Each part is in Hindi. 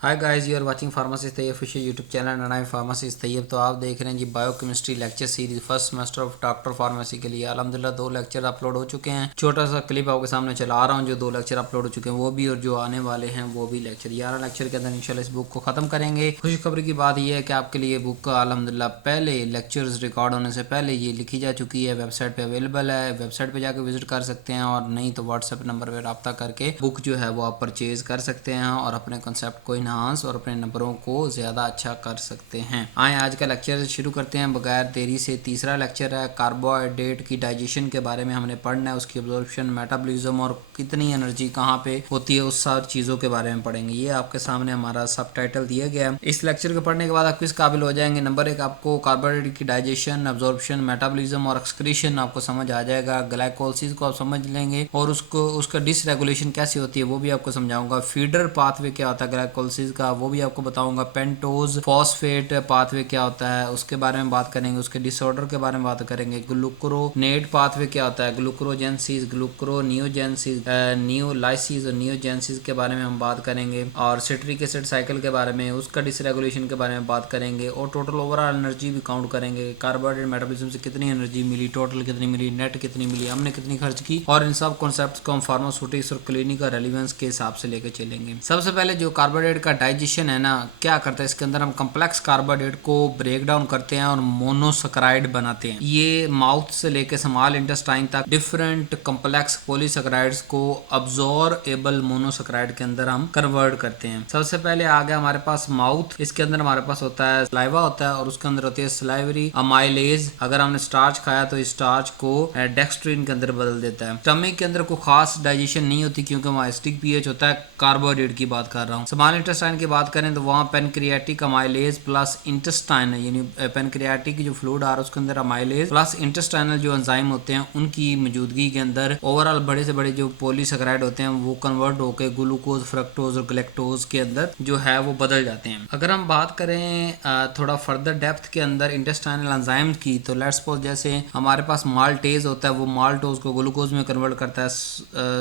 Hi guys, you are watching pharmacy Tayyab official YouTube channel and I pharmacy Tayyab. तो आप देख रहे हैं जी biochemistry lecture series first semester of doctor pharmacy के लिए अल्हम्दुलिल्लाह 2 लेक्चर अपलोड हो चुके हैं। छोटा सा क्लिप आपके सामने चला रहा हूं जो 2 लेक्चर अपलोड हो चुके हैं वो भी, और जो आने वाले हैं वो भी लेक्चर 11 लेक्चर के अंदर इंशाल्लाह इस बुक को खत्म करेंगे। खुशखबरी की बात यह है कि आपके लिए बुक अल्हम्दुलिल्लाह पहले लेक्चर्स रिकॉर्ड होने से पहले ये लिखी जा चुकी है, वेबसाइट पे अवेलेबल है, वेबसाइट पे जाकर विजिट कर सकते हैं, और नहीं तो व्हाट्सएप नंबर पर रब्ता करके बुक जो है वो आप परचेज कर सकते हैं और अपने कॉन्सेप्ट को इन्हांस और अपने नंबरों को ज़्यादा अच्छा कर सकते हैं। आए आज का लेक्चर शुरू करते हैं बगैर देरी से। तीसरा लेक्चर है कार्बोहाइड्रेट की डाइजेशन के बारे में हमने पढ़ना है, उसकी एब्जॉर्प्शन, मेटाबॉलिज्म और कितनी एनर्जी कहाँ पे होती है, उस सारी चीज़ों के बारे में पढ़ेंगे। ये आपके सामने हमारा सब टाइटल दिया गया है। इस लेक्चर को पढ़ने के बाद आप किस काबिल हो जाएंगे। नंबर 1, आपको कार्बोहाइड्रेट की डाइजेशन, एब्जॉर्प्शन, मेटाबॉलिज्म और एक्सक्रीशन आपको समझ आ जाएगा। ग्लाइकोलिसिस को आप समझ लेंगे और उसका डिसरेगुलेशन कैसे होती है वो भी आपको समझाऊंगा। फीडर पाथवे क्या होता है ग्लाइकोलिसिस का वो भी आपको बताऊंगा। पेंटोज फॉस्फेट पाथवे क्या होता है उसके बारे में बात करेंगे। उसके डिसऑर्डर के बारे में बात करेंगे। ग्लूक्रोनेट पाथवे क्या होता है, ग्लूक्रोजेंसिस, ग्लूक्रोनियोजेंसिस, नियोलाइसिस और नियोजेंसिस के बारे में हम बात करेंगे। और सिट्रिक एसिड साइकिल के बारे में, उसका डिसरेगुलेशन के बारे में बात करेंगे। और टोटल ओवरऑल एनर्जी भी काउंट करेंगे। कार्बोहाइड्रेट मेटाबॉलिज्म से कितनी एनर्जी मिली, टोटल कितनी मिली, नेट कितनी मिली, हमने कितनी खर्च की, और इन सब कॉन्सेप्ट्स को हम फार्मास्यूटिक्स और क्लिनिकल रेलिवेंस के हिसाब से लेकर चलेंगे। सबसे पहले जो कार्बोहाइड्रेट का डाइजेशन है ना, क्या करता है, इसके अंदर हम कम्प्लेक्स कार्बोहाइड्रेट को ब्रेक डाउन करते हैं और मोनोसैकेराइड बनाते हैं। ये माउथ से लेकर स्मॉल इंटेस्टाइन तक डिफरेंट कम्प्लेक्स पॉलीसैकेराइड्स को अब्जॉर्बेबल मोनोसैकेराइड के अंदर हम कन्वर्ट करते हैं। सबसे पहले आ गया हमारे पास माउथ। इसके अंदर हमारे पास होता है सलाइवा होता है और उसके अंदर होती है सलाइवरी अमाइलेज। अगर हमने स्टार्च खाया तो इस स्टार्च को डेक्स्ट्रिन के अंदर बदल देता है। स्टमक के अंदर कोई खास डाइजेशन नहीं होती क्योंकि वहाँ एसिडिक पीएच होता है। कार्बोहाइड्रेट की बात कर रहा हूँ। स्मॉल इंटेस्टाइन की बात करें तो वहाँ पेनक्रियाटिक अमाइलेज प्लस इंटेस्टाइन, यानी पेनक्रियाटिक जो फ्लूइड आ रहा है उसके अंदर अमाइलेज प्लस इंटेस्टाइनल जो एंजाइम होते हैं उनकी मौजूदगी के अंदर ओवरऑल बड़े से बड़े जो पॉलीसैकेराइड होते हैं वो कन्वर्ट होकर ग्लूकोज, फ्रक्टोज और गैलेक्टोज के अंदर जो है वो बदल जाते हैं। अगर हम बात करें थोड़ा फर्दर डेप्थ के अंदर इंटेस्टाइनल एंजाइम की, तो लेट्स सपोज जैसे हमारे पास माल्टेज होता है, वो माल्टोज को ग्लूकोज में कन्वर्ट करता है।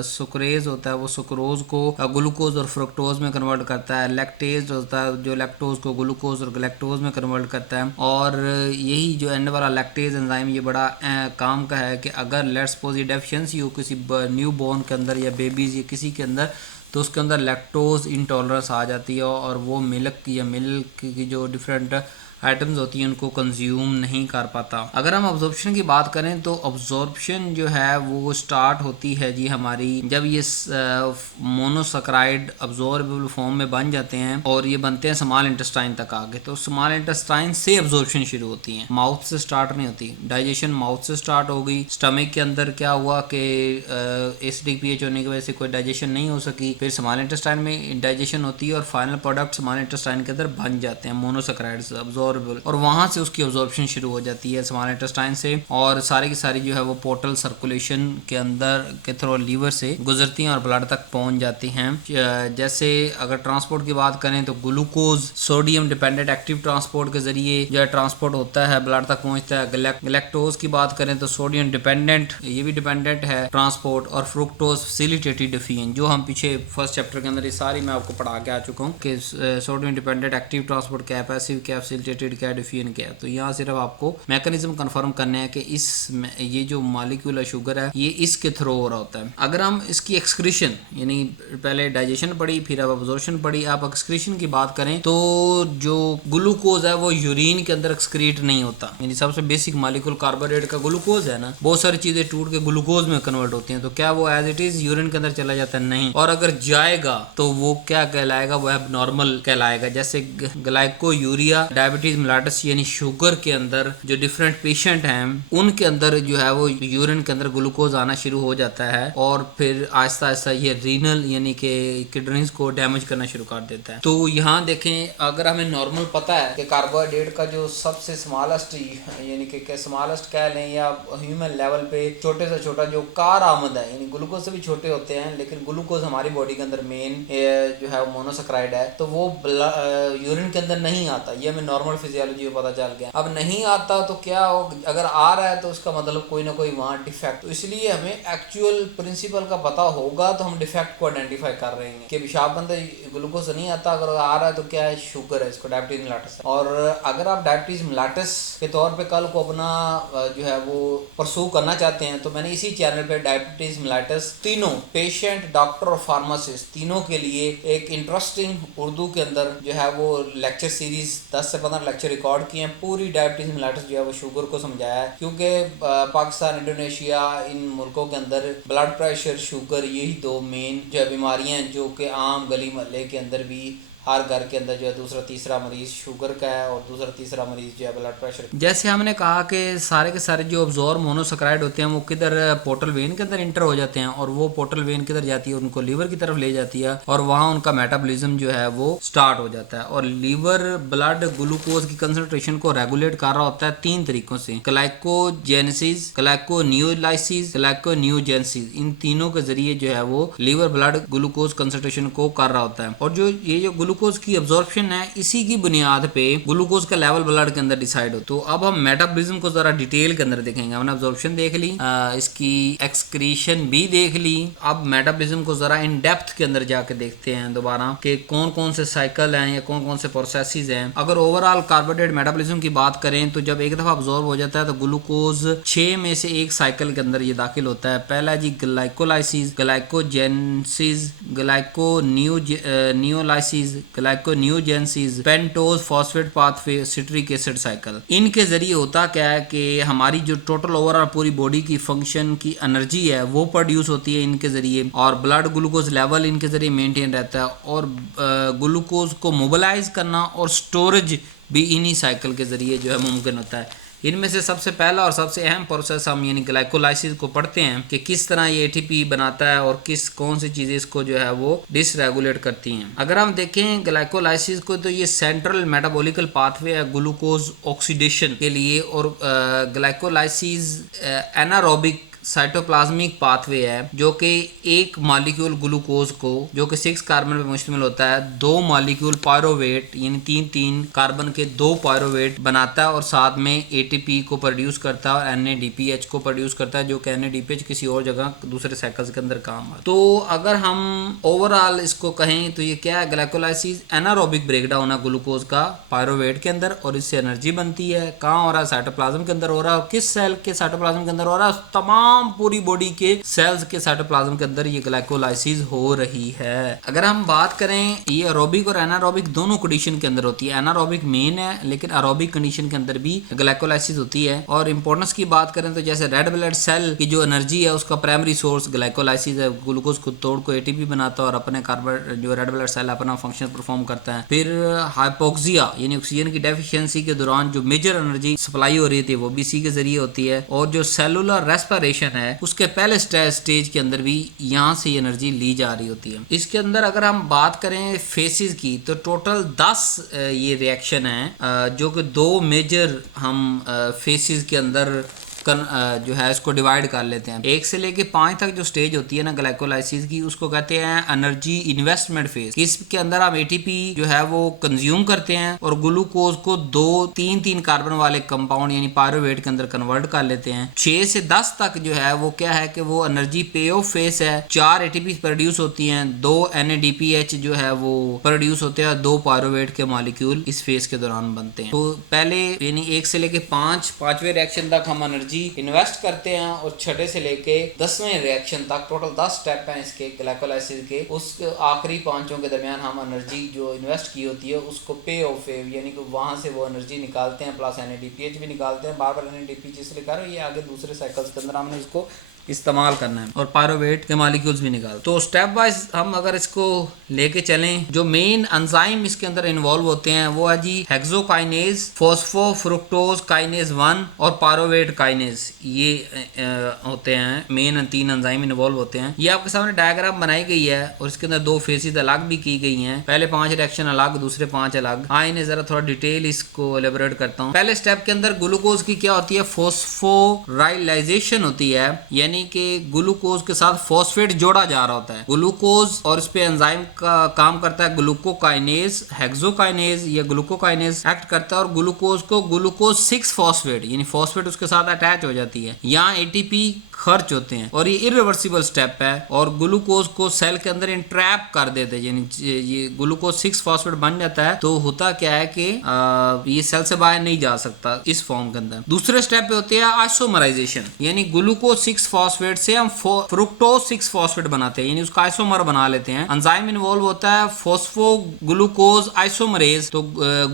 सुक्रेज होता है, वो सुक्रोज को ग्लूकोज और फ्रक्टोज में कन्वर्ट करता है। लैक्टेज होता है जो लैक्टोज को ग्लूकोज और गैलेक्टोज में कन्वर्ट करता है। और यही जो एंड वाला लैक्टेज एंजाइम ये बड़ा काम का है कि अगर लेट्स सपोज ये डेफिशिएंसी हो किसी न्यू बॉर्न के अंदर या बेबीज या किसी के अंदर, तो उसके अंदर लैक्टोज इंटॉलरेंस आ जाती है और वो मिल्क की जो डिफरेंट आइटम्स होती हैं उनको कंज्यूम नहीं कर पाता। अगर हम अब्जॉर्प्शन की बात करें तो अब्जॉर्प्शन जो है वो स्टार्ट होती है जी हमारी जब ये मोनोसैकेराइड अब्जॉर्बेबल फॉर्म में बन जाते हैं और ये बनते हैं स्मॉल इंटेस्टाइन तक आगे। तो स्मॉल इंटेस्टाइन से अब्जॉर्प्शन शुरू होती है, माउथ से स्टार्ट नहीं होती। डाइजेशन माउथ से स्टार्ट हो गई। स्टमक के अंदर क्या हुआ कि एसिडिक पीएच होने की वजह से कोई डाइजेशन नहीं हो सकी, फिर स्मॉल इंटेस्टाइन में डाइजेशन होती है और फाइनल प्रोडक्ट स्मॉल इंटेस्टाइन के अंदर बन जाते हैं मोनोसैकेराइड्स अब्जॉर्बेबल, और वहां से उसकी अब्जॉर्प्शन शुरू हो जाती है स्मॉल इंटेस्टाइन से, और सारी की सारी जो है वो पोर्टल सर्कुलेशन के अंदर के थ्रू लीवर से गुजरती हैं और ब्लड तक पहुंच जाती हैं। जैसे अगर ट्रांसपोर्ट की बात करें तो glucose sodium dependent active transport के जरिए जो है ट्रांसपोर्ट होता है, ब्लड तक पहुंचता है। गैलेक्टोज की बात करें तो सोडियम डिपेंडेंट, ये भी डिपेंडेंट है ट्रांसपोर्ट। और फ्रुक्टोज फैसिलिटेटेड डिफियन, जो हम पीछे फर्स्ट चैप्टर के अंदर ये सारी मैं आपको पढ़ा के आ चुका हूँ कि सोडियम डिपेंडेंट एक्टिव ट्रांसपोर्ट क्या है, पैसिव क्या, फैसिलिटेटेड क्या, डिफियन क्या है। तो यहाँ सिर्फ आपको मैकेनिज्म कंफर्म करने हैं कि ये जो मॉलिक्यूल है शुगर है ये इसके थ्रू हो रहा होता है। अगर हम इसकी एक्सक्रीशन, यानी पहले डाइजेशन पढ़ी फिर अब अब्जॉर्प्शन पढ़ी, आप एक्सक्रीशन की बात करें तो जो ग्लूकोज है वो यूरिन के अंदर एक्सक्रीट नहीं होता। यानी सबसे बेसिक मॉलिक्यूल कार्बोहाइड्रेट का ग्लूकोज है ना, बहुत सारी चीजें टूट के ग्लूकोज में कन्वर्ट होती हैं, तो क्या वो एज इट इज यूरिन के अंदर चला जाता है? नहीं। और अगर जाएगा तो वो क्या कहलाएगा, वो एबनॉर्मल कहलाएगा। जैसे ग्लाइकोयूरिया डायबिटीज मेलाइटस यानी शुगर के अंदर जो डिफरेंट पेशेंट हैं उनके अंदर जो है वो यूरिन के अंदर ग्लूकोज आना शुरू हो जाता है और फिर आहिस्ता आहिस्ता ये रीनल यानी कि किडनीज को डैमेज करना शुरू कर देता है। तो यहाँ देखें, अगर हमें नॉर्मल पता है कि कार्बोहाइड्रेट का जो सबसे स्मॉलेस्ट यानी कि स्मॉलेस्ट कह लें या ह्यूमन लेवल पे छोटे से छोटा जो कार आमद है, यानी ग्लूकोज से भी छोटे होते हैं, लेकिन ग्लूकोज हमारी बॉडी के अंदर मेन जो है वो मोनोसैकेराइड है, तो वो यूरिन के अंदर नहीं आता। ये हमें नॉर्मल नॉर्मल फिजियोलॉजी में पता चल गया। अब नहीं आता तो क्या हो, अगर आ रहा है तो उसका मतलब कोई ना कोई वहाँ डिफेक्ट, तो इसलिए हमें एक्चुअल प्रिंसिपल का पता होगा तो हम डिफेक्ट को आइडेंटिफाई कर रहे हैं कि पेशाब बंदे ग्लूकोज नहीं आता, अगर आ रहा है तो क्या है, शुगर है, इसको डायबिटीज मिलाटस है। और अगर आप डायबिटीज मिलाटस के तौर पे कल को अपना जो है वो परसू करना चाहते हैं तो मैंने इसी चैनल पे डायबिटीज मिलाटस तीनों पेशेंट, डॉक्टर और फार्मासिस्ट तीनों के लिए एक इंटरेस्टिंग उर्दू के अंदर जो है वो लेक्चर सीरीज 10 से 15 लेक्चर रिकॉर्ड किए हैं। पूरी डायबिटीज मिलाटस जो है वो शुगर को समझाया है, क्योंकि पाकिस्तान, इंडोनेशिया, इन मुल्कों के अंदर ब्लड प्रेशर, शुगर, यही दो मेन जो है बीमारियां हैं जो कि आम गली मोहल्ले के अंदर भी हर घर के अंदर जो है दूसरा तीसरा मरीज शुगर का है और दूसरा तीसरा मरीज जो है ब्लड प्रेशर। जैसे हमने कहा कि सारे के सारे जो अब्जॉर्ब मोनोसैकेराइड होते हैं वो किधर पोर्टल वेन के अंदर इंटर हो जाते हैं और वो पोर्टल वेन किधर जाती है, उनको लीवर की तरफ ले जाती है और वहाँ उनका मेटाबॉलिज्म जो है वो स्टार्ट हो जाता है। और लीवर ब्लड ग्लूकोज की कंसंट्रेशन को रेगुलेट कर रहा होता है 3 तरीकों से, ग्लाइकोजेनेसिस, ग्लाइकोनियोलाइसिस, ग्लाइकोनियोजेनेसिस। इन तीनों के जरिए जो है वो लीवर ब्लड ग्लूकोज कंसंट्रेशन को कर रहा होता है। और जो ग्लूकोज की अब्जॉर्प्शन है, इसी की बुनियाद पे ग्लूकोज का लेवल ब्लड के अंदर डिसाइड हो। तो अब हम मेटाबॉलिज्म को जरा डिटेल के अंदर देखेंगे। हमने अब्जॉर्प्शन देख ली, इसकी एक्सक्रीशन भी देख ली। अब मेटाबॉलिज्म को जरा इन डेप्थ के अंदर जाके देखते हैं दोबारा कि कौन कौन से साइकिल हैं या कौन कौन से प्रोसेसेस हैं। अगर ओवरऑल कार्बोहाइड्रेट मेटाबॉलिज्म की बात करें तो जब एक दफा अब्जॉर्ब हो जाता है तो ग्लूकोज 6 में से एक साइकिल के अंदर ये दाखिल होता है। पहला जी glycolysis, glycogenesis, glycogenolysis, gluconeogenesis, pentose phosphate pathway, citric acid cycle. इनके जरिए होता क्या है कि हमारी जो टोटल ओवरऑल पूरी बॉडी की फंक्शन की एनर्जी है वो प्रोड्यूस होती है इनके जरिए, और ब्लड ग्लूकोज लेवल इनके जरिए मेंटेन रहता है, और ग्लूकोज को मोबिलाइज करना और स्टोरेज भी इन्हीं साइकिल के जरिए जो है मुमकिन होता है। इनमें से सबसे पहला और सबसे अहम प्रोसेस हम यानी ग्लाइकोलाइसिस को पढ़ते हैं कि किस तरह ये एटीपी बनाता है और कौन सी चीज़ें इसको जो है वो डिसरेगुलेट करती हैं। अगर हम देखें ग्लाइकोलाइसिस को तो ये सेंट्रल मेटाबॉलिकल पाथवे है ग्लूकोज ऑक्सीडेशन के लिए, और ग्लाइकोलाइसिस एनारोबिक साइटोप्लाज्मिक पाथवे है जो कि एक मॉलिक्यूल ग्लूकोज को, जो कि 6 कार्बन पे मुश्तमिल होता है, 2 मॉलिक्यूल पायरोवेट यानी 3 कार्बन के 2 पायरोवेट बनाता है और साथ में एटीपी को प्रोड्यूस करता है और NADPH को प्रोड्यूस करता है, जो कि NADPH किसी और जगह दूसरे साइकिल्स के अंदर काम आता है। तो अगर हम ओवरऑल इसको कहें तो ये क्या है, ग्लाइकोलाइसिस एनारोबिक ब्रेकडाउन है ग्लूकोज का पायरोवेट के अंदर, और इससे एनर्जी बनती है। कहाँ हो रहा है, साइटोप्लाज्म के अंदर हो रहा है। और किस सेल के साइटोप्लाज्म के अंदर हो रहा है, तमाम पूरी बॉडी के सेल्स के साइटोप्लाज्म के अंदर ये ग्लाइकोलाइसिस हो रही है। अगर हम बात करें, ये एरोबिक और एनारोबिक दोनों कंडीशन के अंदर होती है। एनारोबिक मेन है लेकिन एरोबिक कंडीशन के अंदर भी ग्लाइकोलाइसिस होती है। और इंपॉर्टेंस की बात करें तो जैसे रेड ब्लड सेल की जो एनर्जी है उसका प्राइमरी सोर्स ग्लाइकोलाइसिस है, ग्लूकोज को तोड़ को एटीपी बनाता है और अपने कार्बन जो रेड ब्लड सेल अपना फंक्शन परफॉर्म करता है। फिर हाइपोक्सिया यानी ऑक्सीजन की डेफिशिएंसी के दौरान जो मेजर एनर्जी सप्लाई हो रही थी वो भी इसी के जरिए होती है। और जो सेलुलर रेस्पिरेशन है उसके पहले स्टेज के अंदर भी यहाँ से एनर्जी ली जा रही होती है। इसके अंदर अगर हम बात करें फेसेस की तो टोटल 10 ये रिएक्शन है जो कि 2 मेजर हम फेसेस के अंदर जो है इसको डिवाइड कर लेते हैं। 1 से लेके 5 तक जो स्टेज होती है ना ग्लाइकोलाइसिस की, उसको कहते हैं एनर्जी इन्वेस्टमेंट फेज। इसके अंदर हम एटीपी जो है वो कंज्यूम करते हैं और ग्लूकोज को 2-3 कार्बन वाले कंपाउंड यानी पायरोवेट के अंदर कन्वर्ट कर लेते हैं। 6 से 10 तक जो है वो क्या है कि वो एनर्जी पे ऑफ फेज है। 4 एटीपी प्रोड्यूस होती हैं, 2 NADPH जो है वो प्रोड्यूस होते हैं, 2 पायरोवेट के मॉलिक्यूल इस फेज के दौरान बनते हैं। तो पहले यानी 1 से लेके 5वें रिएक्शन तक हम एनर्जी इन्वेस्ट करते हैं और 6 से लेके 10वें रिएक्शन तक टोटल 10 स्टेप हैं इसके ग्लाइकोलाइसिस के। उस आखिरी 5 के दरमियान हम एनर्जी जो इन्वेस्ट की होती है उसको पे ऑफ यानी कि वहां से वो एनर्जी निकालते हैं, प्लस NADPH भी निकालते हैं। बार-बार NADPH इसलिए कर रहे हैं, ये आगे दूसरे साइकिल्स के अंदर हमने इसको इस्तेमाल करना है, और पायरोवेट के मॉलिक्यूल्स भी निकाल। तो स्टेप वाइज हम अगर इसको लेके चलें, जो मेन एंजाइम इसके अंदर इन्वॉल्व होते हैं वो है जी हेक्सोकाइनेज, फॉस्फोफ्रुक्टोज काइनेज 1 और पायरोवेट काइनेज। ये होते हैं मेन 3 एंजाइम इन्वॉल्व होते हैं। ये आपके सामने डायग्राम बनाई गई है और इसके अंदर 2 फेसेस अलग भी की गई हैं। पहले 5 रिएक्शन अलग, दूसरे 5 अलग। हाँ, इन्हें जरा थोड़ा डिटेल इसको एलेबोरेट करता हूँ। पहले स्टेप के अंदर ग्लूकोज की क्या होती है, फॉस्फोराइलाइजेशन होती है, यानी यानी कि ग्लूकोज के साथ फॉस्फेट जोड़ा जा रहा होता है। ग्लूकोज और इस पे एंजाइम का काम करता है ग्लूकोकाइनेज, हेक्सोकाइनेज या ग्लूकोकाइनेज एक्ट करता है और ग्लूकोज को ग्लूकोज 6 फॉस्फेट यानी फॉस्फेट उसके साथ अटैच हो जाती है। यहाँ एटीपी खर्च होते हैं और ये इरिवर्सिबल स्टेप है और ग्लूकोज को सेल के अंदर इंट्रैप कर देते हैं, यानी ये ग्लूकोज 6 फॉस्फेट बन जाता है। तो होता क्या है कि ये सेल से बाहर नहीं जा सकता इस फॉर्म के अंदर। दूसरे स्टेप पे होती है आइसोमराइजेशन, यानी ग्लूकोज 6 फॉस्फेट से हम फ्रुक्टोज 6 फॉस्फेट बनाते हैं, यानी उसका आइसोमर बना लेते हैं। एंजाइम इन्वॉल्व होता है फॉस्फोग्लूकोज आइसोमरेज। तो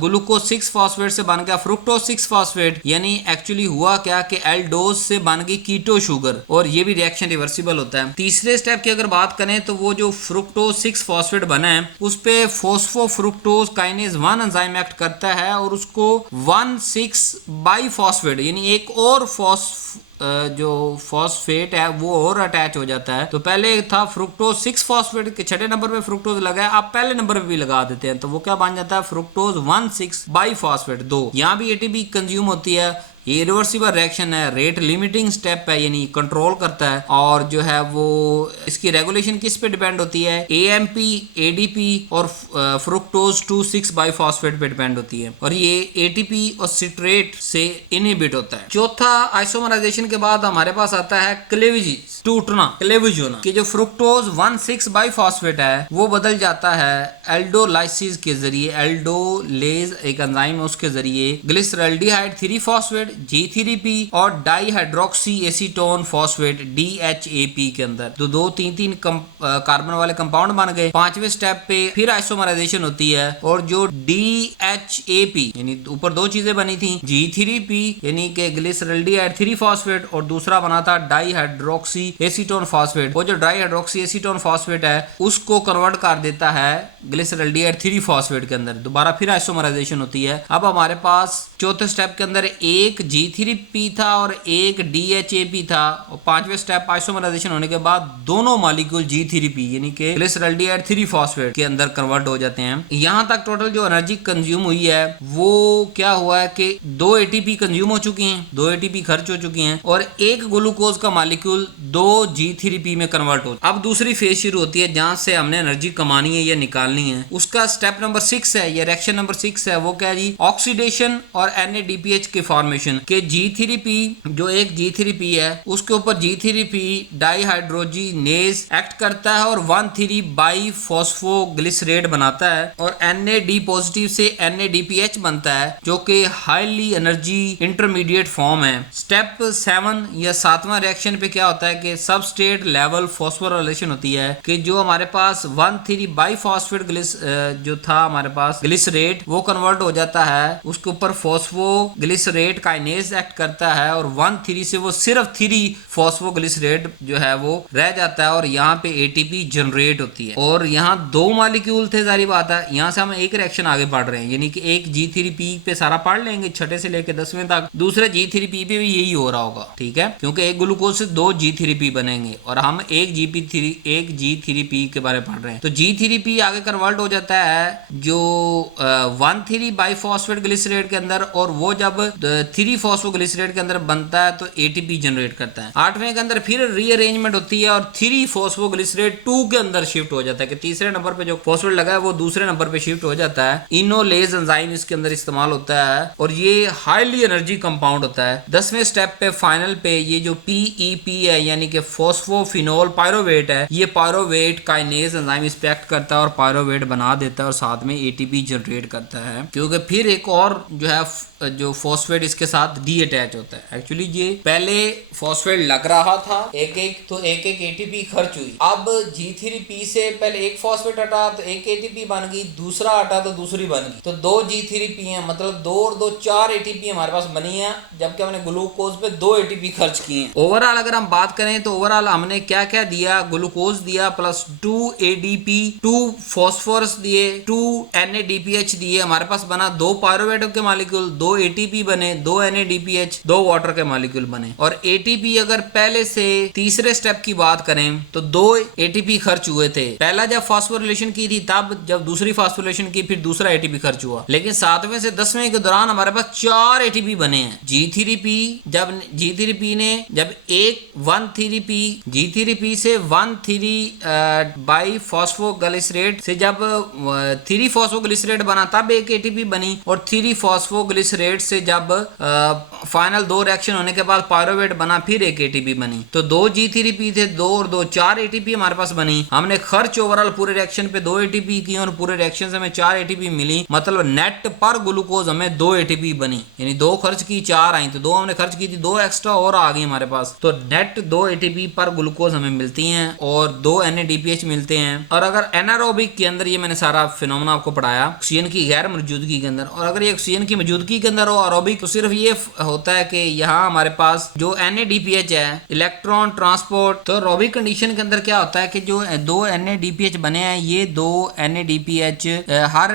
ग्लूकोज 6 फॉस्फेट से बन गया फ्रुक्टोज 6 फॉस्फेट, यानी एक्चुअली हुआ क्या कि एल्डोज से बन गई कीटो शुगर और ये भी रिएक्शन रिवर्सिबल होता है। तीसरे स्टेप की अगर बात करें तो वो जो फ्रुक्टोज 6 फॉस्फेट बना है उस पे फॉस्फोफ्रुक्टोज काइनेज 1 एंजाइम एक्ट करता है और उसको 1,6 बाइफॉस्फेट यानी एक और जो फॉस्फेट है वो और अटैच हो जाता है। तो पहले था फ्रुक्टोज 6 फॉस्फेट के छठे नंबर पे फ्रुक्टोज लगा है, आप पहले नंबर पे भी लगा देते हैं तो वो क्या बन जाता है फ्रुक्टोज 1,6 बाइफॉस्फेट 2। यहाँ भी एटीपी कंज्यूम होती है, ये रिवर्सिबल रिएक्शन है, रेट लिमिटिंग स्टेप है यानी कंट्रोल करता है और जो है वो इसकी रेगुलेशन किस पे डिपेंड होती है, एएमपी, एडीपी और फ्रुक्टोज 2,6 बाइफॉस्फेट पे डिपेंड होती है और ये एटीपी और सिट्रेट से इनहिबिट होता है। चौथा आइसोमराइजेशन के बाद हमारे पास आता है क्लेवेज टूटना, क्लेवेज होना कि जो फ्रुक्टोज 1,6 बाइफॉस्फेट है वो बदल जाता है एल्डोलाइसिस के जरिए, एल्डोलेज एक एंजाइम है उसके जरिए ग्लिसरल्डिहाइड 3 फॉस्फेट G3P और डाइहाइड्रोक्सी एसीटोन फॉस्फेट DHAP के अंदर तो 2-3 कार्बन वाले कंपाउंड बन गए। पांचवें स्टेप पे फिर आइसोमराइजेशन होती है और जो DHAP यानी ऊपर दो चीजें बनी थी, G3P यानी कि ग्लिसरल्डिहाइड 3 फॉस्फेट और दूसरा बना था डाइहाइड्रोक्सी एसीटोन फॉस्फेट। वो जो डाइहाइड्रोक्सी एसीटोन फॉस्फेट है उसको कन्वर्ट कर देता है ग्लिसरल्डिहाइड 3 फॉस्फेट के अंदर, दोबारा फिर आइसोमराइजेशन होती है। अब हमारे पास चौथे स्टेप के अंदर एक G3P था और एक DHAP था और पांचवें स्टेप आइसोमराइजेशन होने के बाद दोनों मॉलिक्यूल G3P यानी कि ग्लिसरल्डिहाइड 3 फॉस्फेट के अंदर कन्वर्ट हो जाते हैं। यहां तक टोटल जो एनर्जी कंज्यूम हुई है वो क्या हुआ है कि 2 ATP कंज्यूम हो चुकी हैं, 2 ATP खर्च हो चुकी हैं और एक ग्लूकोज का मॉलिक्यूल 2 G3P में कन्वर्ट हो। अब दूसरी फेज शुरू होती है जहां से हमने एनर्जी कमानी है या निकालनी है। उसका स्टेप नंबर 6 है, ये रिएक्शन नंबर 6 है। वो क्या है जी, ऑक्सीडेशन और NADPH के फॉर्मेशन के G3P जो एक G3P है उसके ऊपर G3P डाइहाइड्रोजिनेज एक्ट करता है और 1,3 बाइफॉस्फोग्लिसरेट बनाता है और NAD पॉजिटिव से NADPH बनता है जो कि हाईली एनर्जी इंटरमीडिएट फॉर्म है। स्टेप 7 या 7वां रिएक्शन पे क्या होता है कि सबस्ट्रेट लेवल फॉस्फोराइलेशन होती है कि जो हमारे पास 1,3 बाइफॉस्फेट जो था हमारे पास ग्लिसरेट वो कन्वर्ट हो जाता है, उसके ऊपर फॉस्फोग्लिसरेट काइनेज एक्ट करता है और 1,3 से वो सिर्फ 3 फॉस्फोग्लिसरेट जो है वो रह जाता है और यहाँ पे एटीपी जनरेट होती है। और यहाँ 2 मॉलिक्यूल थे, जारी बात है। यहाँ से हम एक रिएक्शन आगे बढ़ रहे हैं यानी कि एक G3P पे सारा पढ़ लेंगे छठे से लेकर 10वें तक, दूसरे G3P पे भी यही हो रहा होगा, ठीक है, क्योंकि एक ग्लूकोज से 2 G3P बनेंगे और हम एक G3P के बारे में पढ़ रहे हैं। तो G3P आगे कन्वर्ट हो जाता है जो 1,3 बाइफॉस्फेट ग्लिसरेट के अंदर और वो जब 3 फॉस्फोग्लिसरेट के अंदर बनता है तो एटीपी जनरेट करता है। 8वें के अंदर फिर रीअरेंजमेंट होती है और 3 फॉस्फोग्लिसरेट 2 के अंदर शिफ्ट हो जाता है कि तीसरे नंबर पे जो फॉस्फेट लगा है वो दूसरे नंबर पे शिफ्ट हो जाता है। इनोलेज एंजाइम इसके अंदर इस्तेमाल होता है और ये हाईली एनर्जी कंपाउंड होता है। 10वें स्टेप पे फाइनल पे ये जो PEP है यानी कि फॉस्फोफिनोल पायरोवेट है, ये पायरोवेट काइनेज एंजाइम इस पे एक्ट करता है और पायरोवेट बना देता है और साथ में एटीपी जनरेट करता है, क्योंकि फिर एक और जो है जो फॉस्फेट इसके साथ डी अटैच होता है। एक्चुअली ये पहले फॉस्फेट लग रहा था एक एक एटीपी खर्च हुई। अब G3P से पहले एक फॉस्फेट हटा तो एक एटीपी बन गई, दूसरा हटा तो दूसरी बन गई, तो 2 G3P है, मतलब 2 और 2 4 एटीपी हमारे पास बनी है, जबकि हमने ग्लूकोज पे 2 एटीपी खर्च किए हैं। ओवरऑल अगर हम बात करें तो ओवरऑल हमने क्या क्या दिया, ग्लूकोज दिया प्लस 2 ADP, 2 फॉस्फोरस दिए, 2 NADPH दिए, हमारे पास बना 2 पायरोवेट के मॉलिक्यूल, 2 ATP बने, 2 NADPH, 2 वाटर के मॉलिक्यूल बने। और ATP अगर पहले से तीसरे स्टेप की बात करें तो 2 ATP खर्च हुए थे। पहला जब फास्फोरिलेशन की थी तब, जब दूसरी फास्फोरिलेशन की फिर दूसरा ATP खर्च हुआ। लेकिन 7वें से 10वें के दौरान हमारे पास 4 ATP बने हैं। G3P जब G3P ने जब एक 1,3P G3P से 1,3 बाई फॉस्फोग्लिसरेट से जब 3 फॉस्फोग्लिसरेट बना तब एक ATP बनी। और 3 फॉस्फोग्लिसरेट से जब फाइनल 2 रिएक्शन होने के बाद पायरोवेट बना फिर एक ATP बनी। तो 2 G3P थे, 2 और 2 4 ATP हमारे पास बनी। हमने खर्च ओवरऑल पूरे रिएक्शन पे 2 ATP की और पूरे रिएक्शन से हमें 4 ATP मिली। मतलब नेट पर ग्लूकोज हमें 2 ATP बनी, यानी 2 खर्च की 4 आई, तो 2 हमने खर्च की थी, 2 एक्स्ट्रा और आ गई हमारे पास। तो नेट 2 ATP पर ग्लूकोज हमें मिलती हैं और 2 NADPH मिलते हैं। और अगर एनारोबिक के अंदर, ये मैंने सारा फिनोमेना आपको पढ़ाया ऑक्सीजन की गैर मौजूदगी के अंदर, और अगर ये ऑक्सीजन की मौजूदगी के अंदर हो एरोबिक, तो सिर्फ ये होता है कि यहाँ हमारे पास जो NADPH है, इलेक्ट्रॉन ट्रांसपोर्ट। तो एरोबिक कंडीशन के अंदर क्या होता है कि जो 2 NADPH बने हैं, ये 2 NADPH हर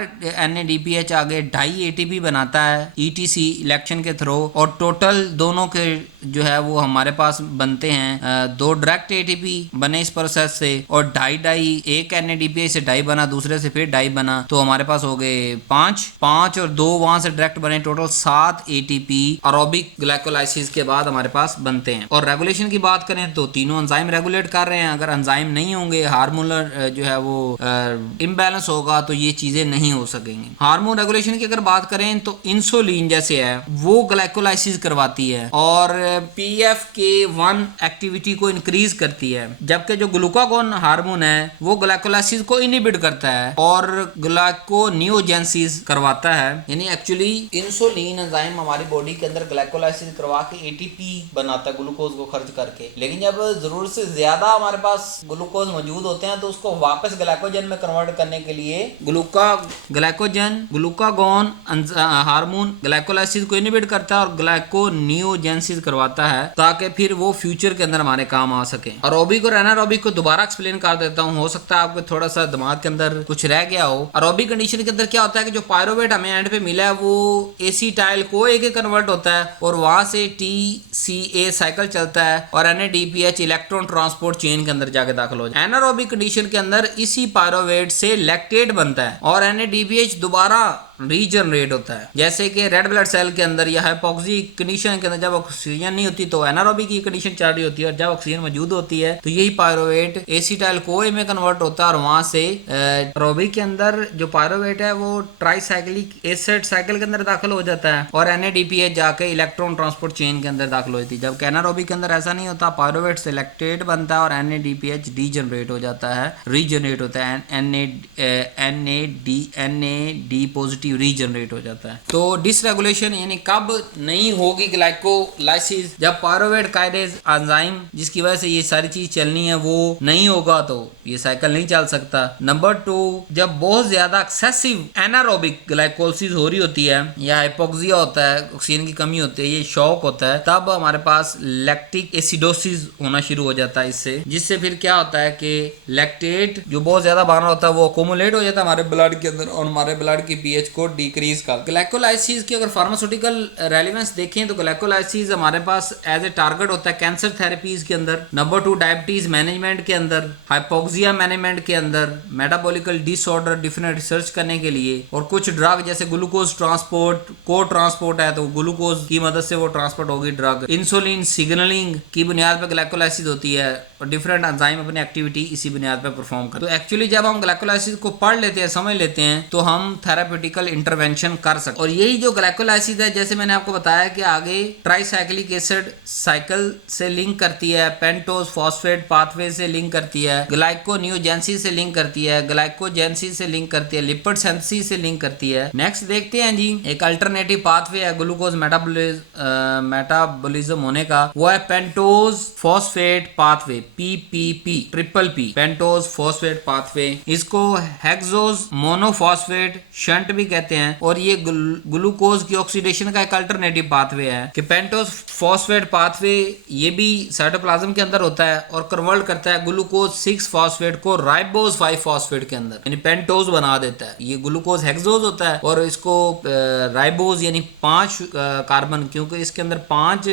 NADPH आगे 2.5 ATP बनाता है ETC इलेक्शन के थ्रू। और टोटल दोनों के जो है वो हमारे पास बनते हैं 2 डायरेक्ट ATP बने इस प्रोसेस से, और 2.5 एक NADPH से 2.5 बना, दूसरे से फिर 2.5 बना, तो हमारे पास हो गए 5 और 2 वहां से डायरेक्ट बने, टोटल 7 ATP एरोबिक ग्लाइकोलाइसिस के बाद हमारे पास बनते हैं। और रेगुलेशन की बात करें तो तीनों एंजाइम रेगुलेट कर रहे हैं। अगर एंजाइम नहीं होंगे, हार्मोनल जो है वो इम्बैलेंस होगा, तो ये चीजें नहीं हो सकेंगी। हार्मोन रेगुलेशन की अगर बात करें तो इंसुलिन जैसे है वो ग्लाइकोलाइसिस करवाती है और PFK1 एक्टिविटी को इंक्रीज करती है, जबकि जो ग्लूकागोन हार्मोन है वो ग्लाइकोलाइसिस को इनहिबिट करता है और ग्लाइकोनियोजेनेसिस करवाता है। यानी एक्चुअली इंसुलिन एंजाइम हमारी बॉडी के अंदर ग्लाइकोलाइसिस करवा के ATP बनाता है ग्लूकोज को खर्च करके। लेकिन जब जरूरत से ज्यादा हमारे पास ग्लूकोज मौजूद होते हैं तो उसको वापस ग्लाइकोजन में कन्वर्ट करने के लिए ग्लूकागोन हार्मोन ग्लाइकोलाइसिस को इनहिबिट करता है और ग्लाइकोनियोजेनेसिस करवाता है, ताकि फिर वो फ्यूचर के अंदर हमारे काम आ सके। एरोबिक और एनारोबिक को दोबारा एक्सप्लेन कर देता हूँ, हो सकता है आपको थोड़ा सा दिमाग के अंदर कुछ रह गया हो। एरोबिक कंडीशन के अंदर क्या होता है कि जो पायरोवेट हमें एंड पे मिला है वो एसीटाइल को एक कन्वर्ट होता है और वहां से TCA साइकिल चलता है और NADPH इलेक्ट्रॉन ट्रांसपोर्ट चेन के अंदर जाके दाखिल हो जाए। एनारोबिक कंडीशन के अंदर इसी पायरोवेट से लैक्टेट बनता है और NADPH दोबारा रीजनरेट होता है। जैसे कि रेड ब्लड सेल के अंदर या हाइपोक्सी कंडीशन के अंदर जब ऑक्सीजन नहीं होती तो एनारोबिक की कंडीशन चल रही होती है, और जब ऑक्सीजन मौजूद होती है तो यही पायरोवेट एसीटाइल कोए में कन्वर्ट होता है और वहां से एरोबिक के अंदर जो पायरोवेट है वो ट्राइसाइक्लिक एसिड साइकिल के अंदर दाखिल हो जाता है और NADPH जाके इलेक्ट्रॉन ट्रांसपोर्ट चेन के अंदर दाखिल होती है। जबकि एनारोबिक के अंदर ऐसा नहीं होता, पायरोवेट से लैक्टेट बनता है और NADPH डीजनरेट हो जाता है, रीजनरेट होता है, NAD पॉजिटिव रीजनरेट हो जाता है। तो डिसरेगुलेशन यानी कब नहीं होगी ग्लाइकोलाइसिस, जब पायरोवेट काइनेज एंजाइम जिसकी वजह से ये सारी चीज चलनी है वो नहीं होगा तो ये साइकिल नहीं चल सकता। नंबर 2, जब बहुत ज्यादा एक्सेसिव एनारोबिक ग्लाइकोलाइसिस हो रही होती है या हाइपोक्सिया होता है, ऑक्सीजन की कमी होती है, ये शॉक होता है, तब हमारे पास लैक्टिक एसिडोसिस होना शुरू हो जाता है इससे, जिससे फिर क्या होता है कि लैक्टेट जो बहुत ज्यादा बना होता है वो अकोमुलेट हो जाता है हमारे ब्लड के अंदर और हमारे ब्लड की पीएच को डिक्रीज कर। ग्लाइकोलाइसिस की अगर फार्मास्यूटिकल रेलेवेंस देखें तो ग्लाइकोलाइसिस हमारे पास एज ए टारगेट होता है कैंसर थेरेपीज के अंदर, नंबर 2 डायबिटीज मैनेजमेंट के अंदर, हाइपोक्सिया मैनेजमेंट के अंदर, मेटाबॉलिकल डिसऑर्डर डिफरेंट रिसर्च करने के लिए, और कुछ ड्रग जैसे ग्लूकोज ट्रांसपोर्ट को ट्रांसपोर्ट है तो ग्लूकोज की मदद से वो ट्रांसपोर्ट होगी ड्रग, इंसुलिन सिग्नलिंग की बुनियाद पर ग्लाइकोलाइसिस होती है और डिफरेंट एंजाइम अपनी एक्टिविटी इसी बुनियाद पर परफॉर्म करते हैं। तो एक्चुअली जब हम ग्लाइकोलाइसिस को पढ़ लेते हैं, समझ लेते हैं, तो हम थेराप्यूटिकल इंटरवेंशन कर सकते। और यही जो ग्लाइकोलाइसिस है, जैसे मैंने आपको बताया कि आगे ट्राइसाइक्लिक एसिड साइकिल से लिंक करती है, पेंटोज फॉस्फेट पाथवे से लिंक करती है, ग्लाइकोनियोजेनेसिस से लिंक करती है, ग्लाइकोजेनेसिस से लिंक करती है, लिपिड सिंथेसिस से लिंक करती है। नेक्स्ट देखते हैं जी, एक अल्टरनेटिव पाथवे है ग्लूकोज मेटाबॉलिज्म होने का, वो है pentose phosphate pathway PPP triple P pentose phosphate pathway, इसको हेक्सोज मोनोफॉस्फेट शंट भी कहते हैं। और ये ग्लूकोज की ऑक्सीडेशन का एक अल्टरनेटिव पाथवे है कि पेंटोज फॉस्फेट पाथवे ये भी साइटोप्लाज्म के अंदर होता है और कन्वर्ट करता है ग्लूकोज 6 फॉस्फेट को राइबोज 5 फॉस्फेट के अंदर, यानी पेंटोज बना देता है। ये ग्लूकोज हेक्सोज होता है और इसको राइबोज यानी 5 कार्बन, क्योंकि इसके अंदर 5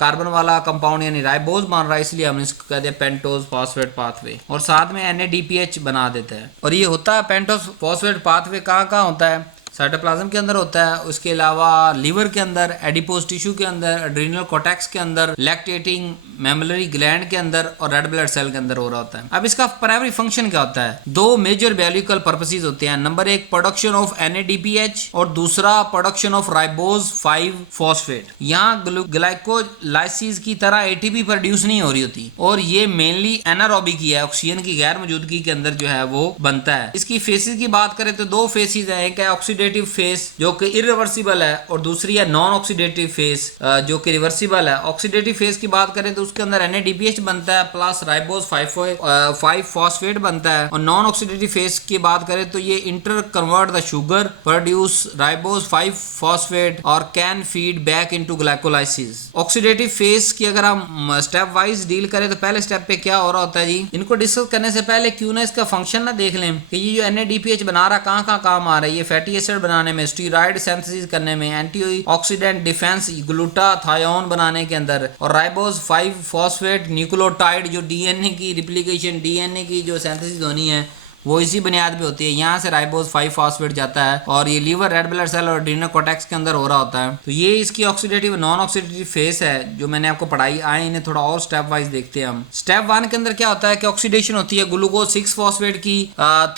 कार्बन वाला कंपाउंड यानी राइबोज बन रहा है, इसलिए हमने इसको कहते हैं पेंटोज फॉस्फेट पाथवे। और साथ में NADPH बना देता है। और ये होता है पेंटोज फॉस्फेट पाथवे कहाँ होता है? साइटोप्लाज्म के अंदर होता है। उसके अलावा लीवर के अंदर, एडिपोज टिश्यू के अंदर, एड्रीनल कॉर्टेक्स के अंदर, लैक्टेटिंग मेमोलरी ग्लैंड के अंदर और रेड ब्लड सेल के अंदर हो रहा होता है। अब इसका प्राइमरी फंक्शन क्या होता है? 2 मेजर बायोलॉजिकल पर्पसेस होते हैं। नंबर 1 प्रोडक्शन ऑफ NADPH और दूसरा प्रोडक्शन ऑफ राइबोज 5 फॉस्फेट। यहाँ ग्लाइकोलाइसिस की तरह ATP प्रोड्यूस नहीं हो रही होती और ये मेनली एनारोबिक ही है, ऑक्सीजन की गैर मौजूदगी के अंदर जो है वो बनता है। इसकी फेसेस की बात करें तो 2 फेसेस है, एक है ऑक्सीडेटिव फेस जो कि इरिवर्सिबल है और दूसरी है नॉन ऑक्सीडेटिव फेस जो कि रिवर्सिबल है। ऑक्सीडेटिव फेस की बात करें तो उसके अंदर NADPH बनता है प्लस राइबोज 5 फॉस्फेट बनता है। और नॉन ऑक्सीडेटिव फेस की बात करें तो ये inter convert the sugar, produce ribose 5 phosphate और can feed back into glycolysis. Oxidative phase की अगर हम स्टेप वाइज डील करें तो पहले स्टेप पे क्या हो रहा होता है जी, इनको डिस्कस करने से पहले क्यों ना इसका फंक्शन ना देख लें कि ये जो NADPH बना रहा कहाँ काम आ रहा है। ये फैटी एसिड बनाने में, स्टीरॉयड सिंथेसिस करने में, एंटीऑक्सीडेंट डिफेंस ग्लूटाथायोन बनाने के अंदर, और राइबोज 5 फॉस्फेट न्यूक्लियोटाइड जो DNA की रिप्लिकेशन, DNA की जो सिंथेसिस होनी है वो इसी बुनियाद पे होती है। यहाँ से राइबोज 5 फॉस्फेट जाता है और ये लीवर, रेड ब्लड सेल और एड्रीनल कॉर्टेक्स के अंदर हो रहा होता है। तो ये इसकी ऑक्सीडेटिव नॉन ऑक्सीडेटिव फेस है जो मैंने आपको पढ़ाई। आए इन्हें थोड़ा और स्टेप वाइज देखते हैं हम। स्टेप 1 के अंदर क्या होता है कि ऑक्सीडेशन होती है ग्लूकोज 6 फॉस्फेट की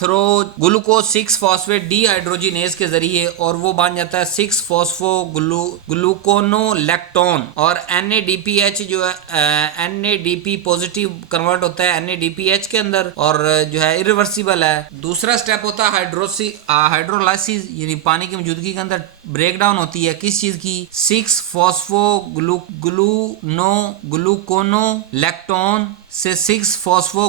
थ्रो ग्लूकोज 6 फॉस्फेट डीहाइड्रोजिनेज के जरिए, और वो बन जाता है 6 फॉस्फो ग्लूकोनोलैक्टोन। और NADPH जो है NADP पॉजिटिव कन्वर्ट होता है NADPH के अंदर और जो है इरिवर्सिबल है। दूसरा स्टेप होता है हाइड्रोलाइसिस, यानी पानी की मौजूदगी के अंदर ब्रेक डाउन होती है किस चीज की? 6 फॉस्फो ग्लूकोनोलैक्टोन से 6 फॉस्फो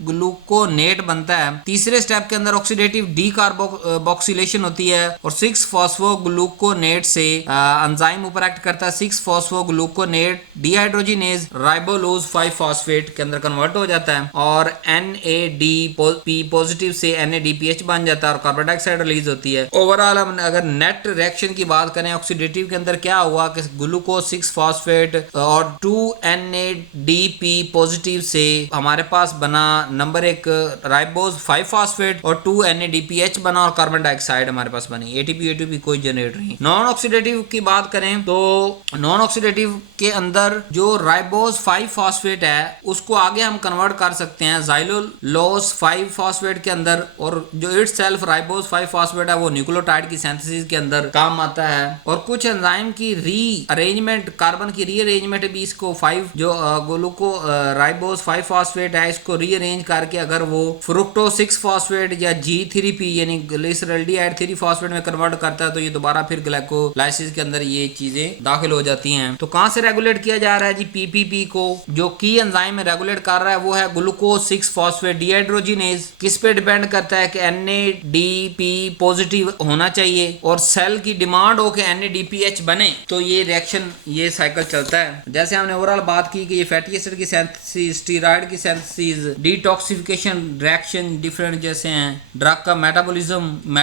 ग्लूकोनेट बनता है। तीसरे स्टेप के अंदर ऑक्सीडेटिव डीकार्बोक्सिलेशन होती है और 6 फॉस्फो ग्लूकोनेट से एंजाइम ऊपर एक्ट करता है। 6 फॉस्फो ग्लूकोनेट डीहाइड्रोजिनेज राइबोलोज 5 फॉस्फेट के अंदर कन्वर्ट हो जाता है और NADP पॉजिटिव से NADPH बन जाता है और कार्बन डाइऑक्साइड रिलीज होती है। ओवरऑल हम अगर नेट रिएक्शन की बात करें ऑक्सीडेटिव के अंदर क्या हुआ कि ग्लूकोज 6 फॉस्फेट और 2 NADP पॉजिटिव से हमारे पास बना नंबर 1 राइबोज 5 फॉस्फेट और 2 NADPH बना और कार्बन डाइऑक्साइड हमारे पास बनी। ATP कोई जनरेट नहीं। नॉन ऑक्सीडेटिव की बात करें तो नॉन ऑक्सीडेटिव के अंदर जो राइबोज 5 फॉस्फेट है उसको आगे हम कन्वर्ट कर सकते हैं ज़ाइलोलोज 5 फॉस्फेट के अंदर, और जो इट सेल्फ राइबोज 5 फॉस्फेट है वो न्यूक्लियोटाइड की सिंथेसिस के अंदर काम आता है। और कुछ एंजाइम की रीअरेंजमेंट, कार्बन की रीअरेंजमेंट भी इसको 5 जो ग्लूको राइबोज 5 फॉस्फेट है इसको रीअरेंज करके अगर वो फ्रुक्टोज 6 फॉस्फेट या G3P यानी ग्लिसरल्डिहाइड 3 फॉस्फेट में कन्वर्ट करता है तो ये दोबारा फिर ग्लाइकोलाइसिस के अंदर ये चीजें दाखिल हो जाती हैं। तो कहां से रेगुलेट किया जा रहा है जी? PPP को जो की एंजाइम में रेगुलेट कर रहा है वो है ग्लूकोज 6 फॉस्फेट डीहाइड्रोजिनेज। किस पे डिपेंड करता है कि NADP पॉजिटिव होना चाहिए और सेल की डिमांड हो के NADPH बने तो ये रिएक्शन, ये साइकिल चलता है। जैसे हमने ओवरऑल बात की कि ये फैटी एसिड की सिंथेसिस, स्टीरॉयड की सिंथेसिस, डिटॉक्सिफिकेशन रिएक्शन डिफरेंट जैसे हैं, ड्रग का मेटाबॉलिज्म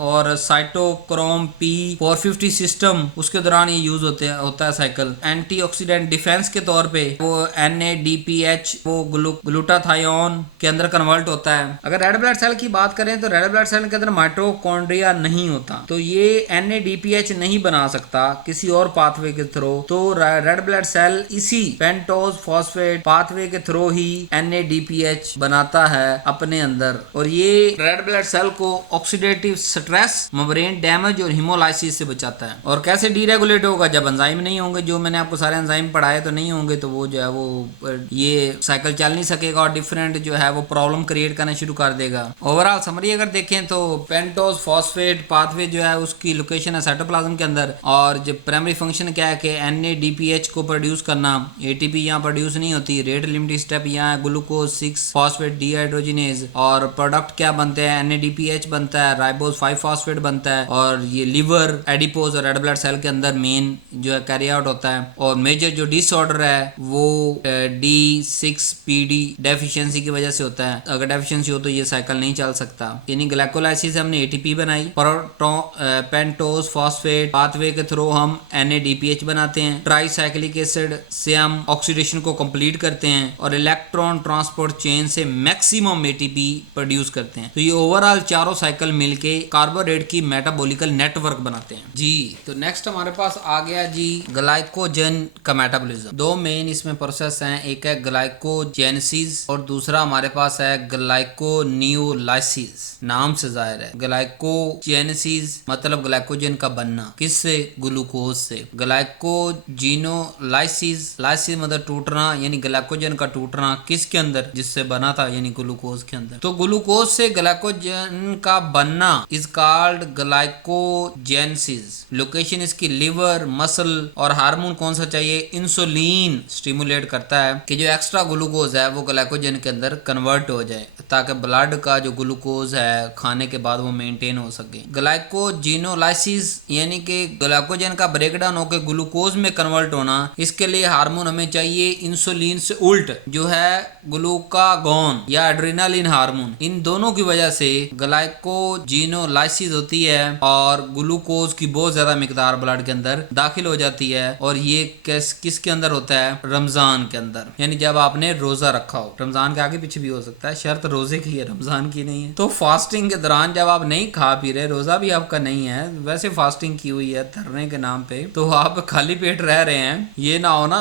और साइटोक्रोम P450 सिस्टम उसके दौरान ये यूज होता है साइकिल। एंटीऑक्सीडेंट डिफेंस के तौर पे वो NADPH वो ग्लूटाथायोन के अंदर कन्वर्ट होता है। अगर रेड ब्लड सेल की बात करें तो रेड ब्लड सेल के अंदर माइटोकॉन्ड्रिया नहीं होता तो ये NADPH नहीं बना सकता किसी और पाथवे के थ्रू। तो रेड ब्लड सेल इसी पेंटोज फॉस्फेट पाथवे के थ्रू ही NADPH बनाता है अपने अंदर, और ये रेड ब्लड सेल को ऑक्सीडेटिव स्ट्रेस, मेम्ब्रेन डैमेज और हीमोलाइसिस से बचाता है। और कैसे डीरेगुलेट होगा? जब एंजाइम नहीं होंगे, जो मैंने आपको सारे एंजाइम पढ़ाए तो नहीं होंगे तो वो जो है वो ये साइकिल चल नहीं सकेगा और डिफरेंट जो है वो प्रॉब्लम क्रिएट करना शुरू कर देगा। ओवरऑल समरी अगर देखें तो पेंटोज फॉस्फेट पाथवे जो है उसकी लोकेशन है साइटोप्लाज्म के अंदर, और जो प्राइमरी फंक्शन क्या है कि NADPH को प्रोड्यूस करना। ATP यहाँ प्रोड्यूस नहीं होती, रेट लिमिटिंग स्टेप यहाँ है ग्लूकोज 6 फॉस्फेट डीहाइड्रोजिनेज, और प्रोडक्ट क्या बनते हैं, NADPH बनता है, राइबोज 5 फॉस्फेट बनता है, और ये लिवर एडिपोज और रेड ब्लड सेल के अंदर मेन जो है कैरी आउट होता है। और मेजर जो डिसऑर्डर है वो D6PD डेफिशिएंसी की वजह से होता है। अगर डेफिशिएंसी हो तो ये साइकिल नहीं चल सकता। यानी ग्लाइकोलाइसिस हमने ATP बनाई, पेंटोज फॉस्फेट पाथवे के थ्रू हम NADPH बनाते हैं, ट्राईसाइक्लिक एसिड से हम ऑक्सीडेशन को कंप्लीट करते हैं, और इलेक्ट्रॉन ट्रांसपोर्ट चेन से मैक्सिमम ATP प्रोड्यूस करते हैं। तो ये ओवरऑल चारों साइकिल मिलके कार्बोहाइड्रेट की मेटाबॉलिकल नेटवर्क बनाते हैं जी। तो नेक्स्ट हमारे पास आ गया जी ग्लाइकोजन का मेटाबॉलिज्म। दो मेन इसमें प्रोसेस हैं, एक है ग्लाइकोजेनेसिस और दूसरा हमारे पास है ग्लाइकोनियोलाइसिस। नाम से जाहिर है, ग्लाइकोजेनेसिस मतलब ग्लाइकोजन का बनना, किससे, ग्लूकोज से। ग्लाइकोजिनोलाइसिस, लाइसिस मतलब टूटना, यानी ग्लाइकोजन का टूटना किसके अंदर, जिससे बना था, यानी ग्लूकोज के अंदर। तो ग्लूकोज से ग्लाइकोजन का बनना इज कॉल्ड ग्लाइकोजेनेसिस। लोकेशन इसकी लिवर, मसल, और हार्मोन कौन सा चाहिए, इंसुलिन स्टिमुलेट करता है कि जो एक्स्ट्रा ग्लूकोज है वो ग्लाइकोजन के अंदर कन्वर्ट हो जाए, ताकि ब्लड का जो ग्लूकोज है खाने के बाद वो मेंटेन हो सके। ग्लाइकोजिनोलाइसिस यानी कि ग्लाइकोजन का ब्रेकडाउन होकर ग्लूकोज में कन्वर्ट होना, इसके लिए हार्मोन हमें चाहिए इंसुलिन से उल्ट जो है ग्लूकागॉन या एड्रेनालिन हार्मोन। इन दोनों की वजह से ग्लाइकोजिनोलाइसिस होती है और ग्लूकोज की बहुत ज्यादा मिकदार ब्लड के अंदर दाखिल हो जाती है। और ये किसके अंदर होता है, रमजान के अंदर, यानी जब आपने रोजा रखा हो। रमजान के आगे पीछे भी हो सकता है, शर्त रोजे की है, रमजान की नहीं है। तो फास्टिंग के दौरान जब आप नहीं खा पी रहे, रोजा भी आपका नहीं है, वैसे फास्टिंग की हुई है धरने के नाम पे, तो आप खाली पेट रह रहे हैं, ये ना हो ना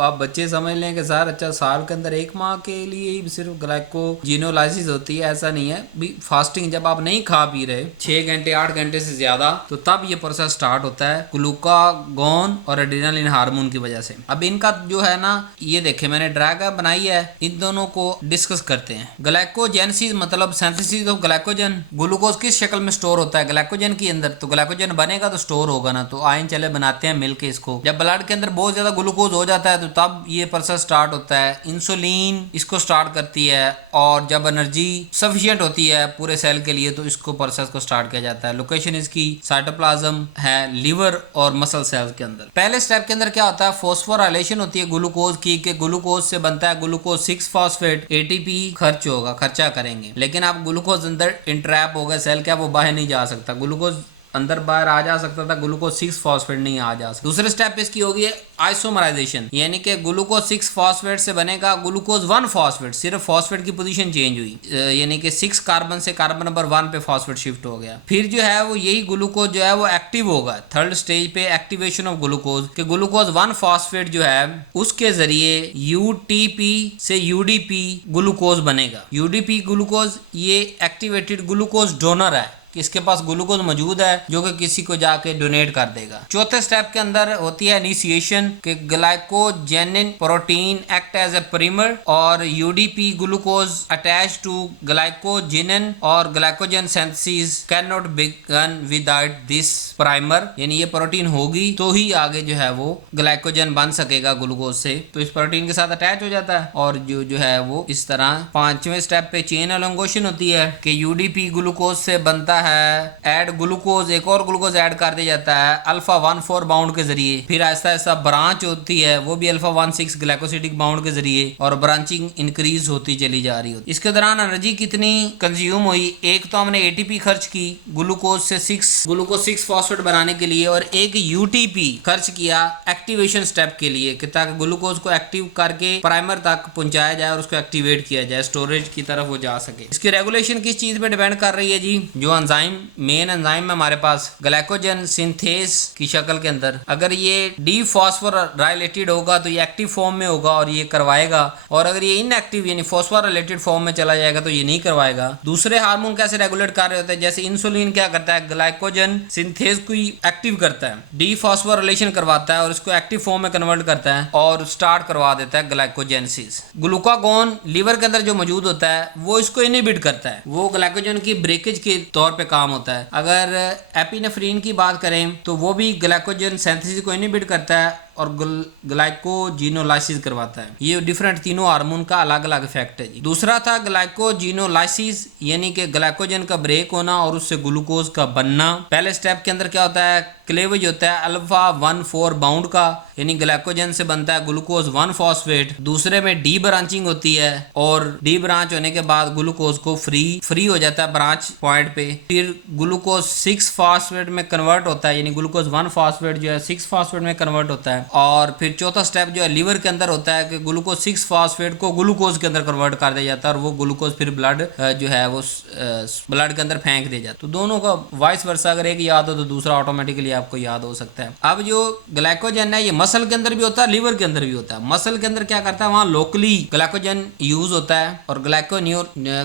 आप बच्चे समझ लें कि सर अच्छा साल के अंदर 1 माह के लिए ही सिर्फ ग्लाइकोजिनोलाइसिस होती है, ऐसा नहीं है। फास्टिंग जब आप नहीं खा पी रहे 6 घंटे 8 घंटे से ज्यादा, तो तब ये प्रोसेस स्टार्ट होता है ग्लूकागॉन और एड्रेनालिन हार्मोन की वजह से। अब इनका जो है ना, ये देखे मैंने डायग्राम बनाई है, इन दोनों को डिस्कस करते हैं। ग्लाइकोजेनेसिस मतलब सिंथेसिस ऑफ ग्लाइकोजन। ग्लूकोज किस शक्ल में स्टोर होता है, ग्लाइकोजन के अंदर। तो ग्लाइकोजन बनेगा तो स्टोर होगा ना, तो आयन चले बनाते हैं मिलके इसको। जब ब्लड के अंदर बहुत ज्यादा ग्लूकोज हो जाता है तो तब ये प्रोसेस स्टार्ट होता है, इंसुलिन इसको स्टार्ट करती है, और जब एनर्जी सफिशिएंट होती है पूरे सेल के लिए तो इसको प्रोसेस को स्टार्ट किया जाता है। लोकेशन इसकी साइटोप्लाज्म है, लिवर और मसल सेल्स के अंदर। पहले स्टेप के अंदर क्या होता है, फॉस्फोराइलेशन होती है ग्लूकोज की, कि ग्लूकोज से बनता है ग्लूकोज 6 फॉस्फेट, ATP खर्चा करेंगे, लेकिन आप ग्लूकोज अंदर इंट्रैप हो गए सेल क्या, वो बाहर नहीं जा सकता। ग्लूकोज अंदर बाहर आ जा सकता था, ग्लूकोज 6 फॉस्फेट नहीं आ जा सकता। दूसरे स्टेप इसकी होगी आइसोमराइजेशन, यानी कि ग्लूकोज 6 फॉस्फेट से बनेगा ग्लूकोज 1 फॉस्फेट, सिर्फ फॉस्फेट की पोजीशन चेंज हुई, यानी कि 6 कार्बन से कार्बन नंबर 1 पे फॉस्फेट शिफ्ट हो गया। फिर जो है वो यही ग्लूकोज जो है वो एक्टिव होगा, थर्ड स्टेज पे एक्टिवेशन ऑफ ग्लूकोज, कि ग्लूकोज 1 फॉस्फेट जो है उसके जरिए UTP से UDP ग्लूकोज बनेगा। UDP ग्लूकोज ये एक्टिवेटेड ग्लूकोज डोनर है, कि इसके पास ग्लूकोज मौजूद है जो कि किसी को जाके डोनेट कर देगा। चौथे स्टेप के अंदर होती है इनिशिएशन, कि glycogenin protein act as a primer, और UDP glucose attach to glycogenin, और glycogen synthesis can not begin without this primer, यानी ये प्रोटीन होगी तो ही आगे जो है वो ग्लाइकोजन बन सकेगा ग्लूकोज से। तो इस प्रोटीन के साथ अटैच हो जाता है, और जो है वो इस तरह। पांचवें स्टेप पे चेन एलोंगेशन होती है, कि UDP ग्लूकोज से बनता है ऐड ग्लूकोज, एक और ग्लूकोज ऐड कर दिया जाता है अल्फा 1,4 बाउंड के जरिए। फिर ऐसा ऐसा ब्रांच होती है, वो भी अल्फा 1,6 ग्लाइकोसिडिक बाउंड के जरिए, और ब्रांचिंग इंक्रीज होती चली जा रही होती। इसके दौरान एनर्जी कितनी कंज्यूम हुई, एक तो हमने ATP खर्च की ग्लूकोज 6 फॉस्फेट बनाने के लिए, और एक UTP खर्च किया एक्टिवेशन स्टेप के लिए, कि ताकि ग्लूकोज को एक्टिव करके प्राइमर तक पहुंचाया जाए और उसको एक्टिवेट किया जाए, स्टोरेज की तरफ वो जा सके। इसकी रेगुलेशन किस चीज पे डिपेंड कर रही है जी, जो एंजाइम, मेन एंजाइम है हमारे पास ग्लाइकोजन सिंथेज की शक्ल के अंदर। अगर ये डी फॉस्फोराइलेटेड होगा तो ये एक्टिव फॉर्म में होगा और ये करवाएगा, और अगर ये इनएक्टिव यानी फॉस्फोराइलेटेड फॉर्म में चला जाएगा तो ये नहीं करवाएगा। दूसरे हार्मोन कैसे रेगुलेट कर रहे होते हैं, जैसे इंसुलिन क्या करता है, ग्लाइकोजन सिंथेज को एक्टिव करता है, डी फॉस्फोराइलेशन करवाता है और इसको एक्टिव फॉर्म में कन्वर्ट करता है और स्टार्ट करवा देता है ग्लाइकोजेनेसिस। ग्लूकागोन लीवर के अंदर जो मौजूद होता है वो इसको इनहिबिट करता है, वो ग्लाइकोजन की ब्रेकेज के तौर पे काम होता है। अगर एपिनेफ्रीन की बात करें तो वो भी ग्लाइकोजन सिंथेसिस को इनहिबिट करता है और ग्लाइकोजिनोलाइसिस करवाता है। ये डिफरेंट तीनों हार्मोन का अलग अलग इफेक्ट है जी। दूसरा था ग्लाइकोजिनोलाइसिस यानी कि ग्लाइकोजन का ब्रेक होना और उससे ग्लूकोज का बनना। पहले स्टेप के अंदर क्या होता है, क्लेवेज होता है अल्फा 1,4 बाउंड का, यानी ग्लाइकोजन से बनता है ग्लूकोज 1 फॉस्फेट। दूसरे में डी ब्रांचिंग होती है और डी ब्रांच होने के बाद ग्लूकोज को फ्री हो जाता है ब्रांच पॉइंट पे। फिर ग्लूकोज 6 फॉस्फेट में कन्वर्ट होता है, यानी ग्लूकोज 1 फॉस्फेट जो है 6 फॉस्फेट में कन्वर्ट होता है। और फिर चौथा स्टेप जो है लीवर के अंदर होता है कि ग्लूकोज 6 फॉस्फेट को ग्लूकोज के अंदर कन्वर्ट कर दिया जाता है और वो ग्लूकोज फिर ब्लड जो है वो ब्लड के अंदर फेंक दिया जाता है। तो दोनों का वाइस वर्सा, अगर एक याद हो तो दूसरा ऑटोमेटिकली आपको याद हो सकता है। अब जो ग्लाइकोजन है ये मसल के अंदर भी होता है, लीवर के अंदर भी होता है। मसल के अंदर क्या करता है, वहां लोकली ग्लाइकोजन यूज होता है और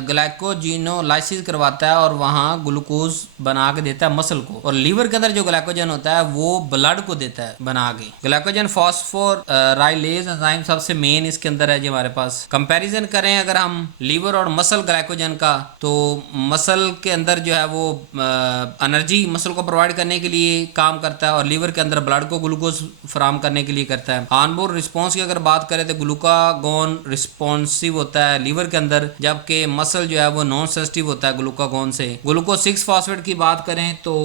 ग्लाइकोजिनोलाइसिस करवाता है और वहां ग्लूकोज बना के देता है मसल को। और लीवर के अंदर जो ग्लाइकोजन होता है वो ब्लड को देता है बना के। ग्लाइकोजन फॉस्फोराइलेज एंजाइम सबसे मेन इसके अंदर है जी हमारे पास। कंपैरिजन करें अगर हम लीवर और मसल ग्लाइकोजन का, तो मसल के अंदर जो है वो एनर्जी मसल को प्रोवाइड करने के लिए काम करता है और लीवर के अंदर ब्लड को ग्लूकोज फराम करने के लिए करता है। ऑनबोर्ड रिस्पांस की अगर बात करें तो ग्लूकागोन रिस्पॉन्सिव होता है लीवर के अंदर, जबकि मसल जो है वो नॉन सेंसिटिव होता है ग्लूकागोन से। ग्लूकोज 6 फॉस्फेट की बात करें तो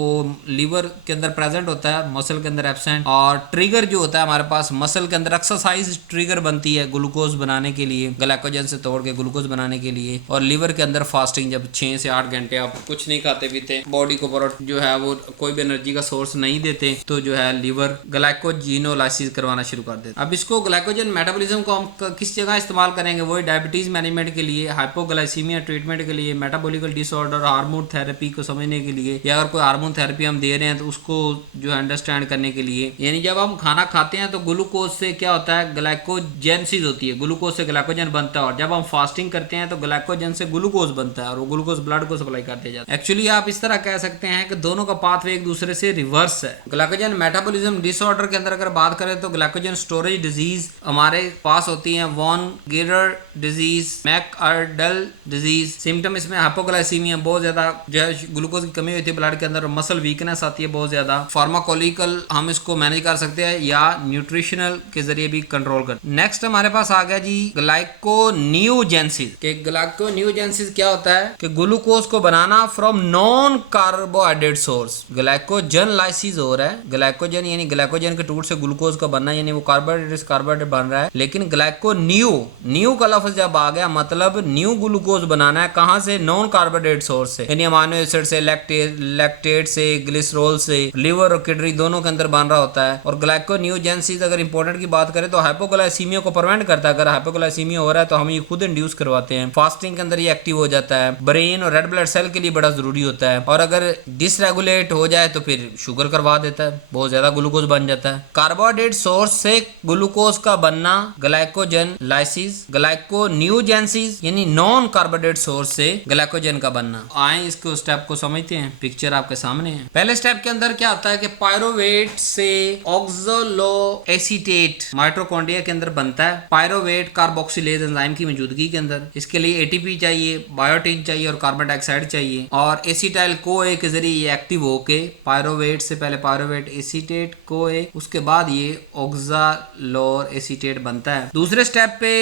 लीवर के अंदर प्रेजेंट होता है, मसल के अंदर एब्सेंट। और ट्रिगर जो होता है हमारे पास मसल के अंदर एक्सरसाइज ट्रिगर बनती है ग्लूकोज बनाने के लिए, ग्लाइकोजन से तोड़ के ग्लूकोज बनाने के लिए। और लीवर के अंदर फास्टिंग, जब 6 से 8 घंटे आप कुछ नहीं खाते पीते, बॉडी को जो है वो कोई भी एनर्जी का सोर्स नहीं देते, तो जो है लीवर ग्लाइकोजिनोलाइसिस करवाना शुरू कर देता है। अब इसको ग्लाइकोजन मेटाबॉलिज्म को हम किस जगह इस्तेमाल करेंगे, वही डायबिटीज मैनेजमेंट के लिए, हाइपोग्लाइसीमिया ट्रीटमेंट के लिए, मेटाबॉलिकल डिसऑर्डर, हार्मोन थेरेपी को समझने के लिए, या अगर कोई हार्मोन थेरेपी हम दे रहे हैं तो उसको जो है अंडरस्टैंड करने के लिए। यानी जब हम खाना खाते हैं तो ग्लूकोज से क्या होता है, ग्लाइकोजेनेसिस होती है, ग्लूकोज से ग्लाइकोजन बनता है। और जब हम फास्टिंग करते हैं तो ग्लाइकोजन से ग्लूकोज बनता है और वो ग्लूकोज ब्लड को सप्लाई कर दिया जाता है। एक्चुअली आप इस तरह कह सकते हैं कि दोनों का पाथवे एक दूसरे से रिवर्स है। ग्लाइकोजन मेटाबॉलिज्म डिसऑर्डर के अंदर अगर बात करें तो ग्लाइकोजन स्टोरेज डिजीज हमारे पास होती है, वॉन गियर डिजीज, मैकआर्डल डिजीज। सिम्टम इसमें हाइपोग्लाइसीमिया, बहुत ज्यादा जो है ग्लूकोज की कमी होती है ब्लड के अंदर, मसल वीकनेस आती है बहुत ज्यादा। फार्माकोलिकल हम इसको मैनेज कर सकते हैं या न्यूट्रिशनल के जरिए भी कंट्रोल कर। नेक्स्ट हमारे पास आ गया जी ग्लाइकोनियोजेनेसिस। कि ग्लाइकोनियोजेनेसिस क्या होता है कि ग्लूकोज को बनाना from non carbohydrate source. Glycogen lysis हो रहा है, ग्लाइकोजन यानी ग्लाइकोजन के टूट से ग्लूकोज का बनना, यानी वो कार्बोहाइड्रेट बन रहा है। लेकिन न्यू का लफ्ज जब आ गया, मतलब न्यू ग्लूकोज बनाना है, कहां से, नॉन कार्बोहाइड्रेट सोर्स से, यानी अमाइनो एसिड से, लैक्टेट से, ग्लिसरॉल से, लिवर और किडनी दोनों के अंदर बन रहा होता है। और ग्लाइकोनियोजेनेसिस अगर इंपॉर्टेंट की बात करें तो हाइपोग्लाइसीमिया को प्रिवेंट करता है। अगर हाइपोग्लाइसीमिया हो रहा है तो हम ये खुद इंड्यूस करवाते हैं, फास्टिंग के अंदर ये एक्टिव हो जाता है। ब्रेन और रेड ब्लड सेल के लिए बड़ा जरूरी होता है। और अगर डिसरेगुलेट हो जाए तो फिर शुगर करवा देता है, बहुत ज्यादा ग्लूकोज बन जाता है। कार्बोहाइड्रेट सोर्स से ग्लूकोज का बनना ग्लाइकोजन लाइसिस। ग्लाइकोनियोजेनेसिस यानी नॉन कार्बोहाइड्रेट सोर्स से ग्लाइकोजन का बनना। आए इसको स्टेप को समझते हैं, पिक्चर आपके सामने है। पहले स्टेप के अंदर क्या होता है कि पायरोवेट से ऑक्सलो एसीटेट माइटोकॉन्ड्रिया के अंदर बनता है, पायरोवेट कार्बोक्सिलेज एंजाइम की मौजूदगी के अंदर। इसके लिए एटीपी चाहिए, बायोटिन चाहिए और कार्बन डाइऑक्साइड चाहिए। और एसिटाइल कोए के जरिए ये एक्टिव होके, पायरोवेट से पहले पायरोवेट एसीटेट कोए, उसके बाद ये ऑक्सालोर एसीटेट बनता है। दूसरे स्टेप पे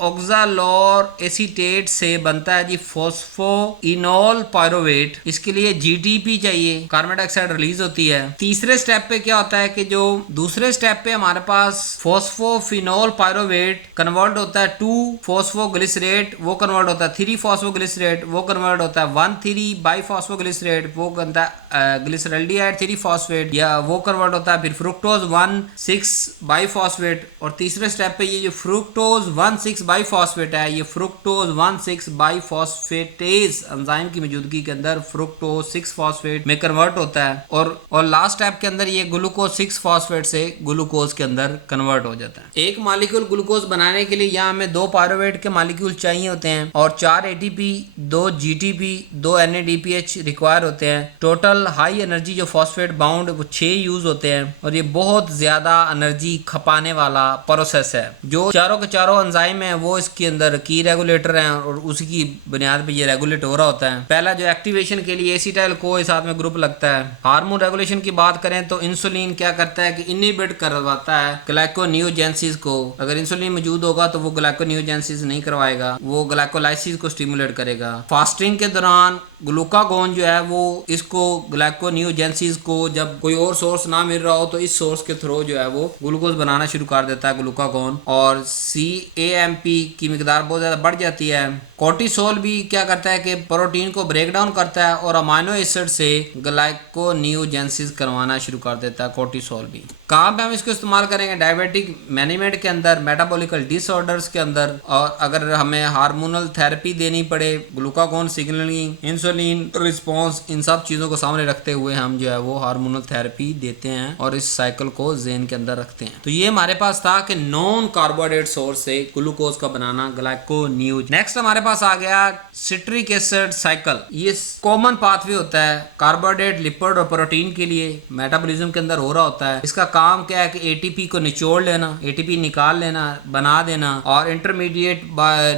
ऑक्सालोर एसीटेट से बनता है जी फॉस्फोइनोल पायरोवेट। इसके लिए जीटीपी चाहिए, कार्बन डाइऑक्साइड रिलीज होती है। तीसरे स्टेप पे क्या होता है कि जो दूसरे स्टेप पे हमारे पास फॉस्फोफिनोल पायरोवेट कन्वर्ट होता है 2 फॉस्फोग्लिसरेट, वो कन्वर्ट होता है 3 फॉस्फोग्लिसरेट, वो कन्वर्ट होता है 1,3 बाइफॉस्फोग्लिसरेट, वो बनता है ग्लिसरल्डिहाइड 3 फॉस्फेट, या वो कन्वर्ट होता है फिर फ्रुक्टोज 1,6 बाइफॉस्फेट। और तीसरे स्टेप पे ये जो फ्रुक्टोज 1,6 बाइफॉस्फेट है, ये फ्रुक्टोज 1,6 बाइफॉस्फेटेज एंजाइम एंजाइम की मौजूदगी के अंदर फ्रुक्टोज 6 फॉस्फेट में कन्वर्ट होता है और लास्ट स्टेप के अंदर ये ग्लूकोज 6 फॉस्फेट से ग्लूकोज के अंदर कन्वर्ट हो जाता है। एक मॉलिक्यूल ग्लूकोज बनाने के लिए यहाँ हमें 2 पायरुवेट के मॉलिक्यूल चाहिए होते हैं और 4 एटीपी, 2 जीटीपी, 2 NADPH रिक्वायर होते हैं। टोटल हाई एनर्जी जो फॉस्फेट बाउंड वो 6 यूज होते हैं और ये बहुत ज्यादा एनर्जी खपाने वाला प्रोसेस है। जो चारों के चारों एंजाइम है वो इसके अंदर की रेगुलेटर हैं और उसी की बुनियाद पे ये रेगुलेट हो रहा होता है। पहला जो एक्टिवेशन के लिए एसिटाइल को साथ में ग्रुप लगता है। हार्मोन रेगुलेशन की बात करें तो इंसुलिन क्या करता है कि इनहिबिट करवाता है ग्लाइकोनियोजेनेसिस को। अगर इंसुलिन मौजूद होगा तो वो ग्लाइकोनियोजेनेसिस नहीं करवाएगा, वो ग्लाइकोलाइसिस को स्टिमुलेट करेगा। फास्टिंग के दौरान ग्लूकागोन जो है वो इसको ग्लाइकोनियोजेनेसिस को जब कोई और सोर्स ना मिल रहा हो तो इस सोर्स के थ्रू जो है वो ग्लूकोज बनाना शुरू कर देता है ग्लूकागोन, और CAMP की मिकदार बहुत ज्यादा बढ़ जाती है। कोर्टिसोल भी क्या करता है कि प्रोटीन को ब्रेक डाउन करता है और अमाइनो एसिड से ग्लाइकोनियोजेनेसिस करवाना शुरू कर देता है कोर्टिसोल भी। कहाँ पे हम इसको इस्तेमाल करेंगे? डायबिटिक मैनेजमेंट के अंदर, मेटाबॉलिकल डिसऑर्डर्स के अंदर, और अगर हमें हार्मोनल थेरेपी देनी पड़े, ग्लूकागोन सिग्नलिंग, इंसुलिन रिस्पांस, इन सब चीज़ों को सामने रखते हुए हम जो है वो हार्मोनल थेरेपी देते हैं और इस साइकिल को ज़हन के अंदर रखते हैं। तो ये हमारे पास था कि नॉन कार्बोहाइड्रेट सोर्स से ग्लूकोज का बनाना ग्लाइकोनियोज। नेक्स्ट हमारे पास आ गया सिट्रिक एसिड साइकिल। ये कॉमन पाथवे होता है कार्बोहाइड्रेट, लिपिड और प्रोटीन के लिए मेटाबॉलिज्म के अंदर हो रहा होता है। इसका काम क्या है कि ATP को निचोड़ लेना, ATP निकाल लेना, बना देना, और इंटरमीडिएट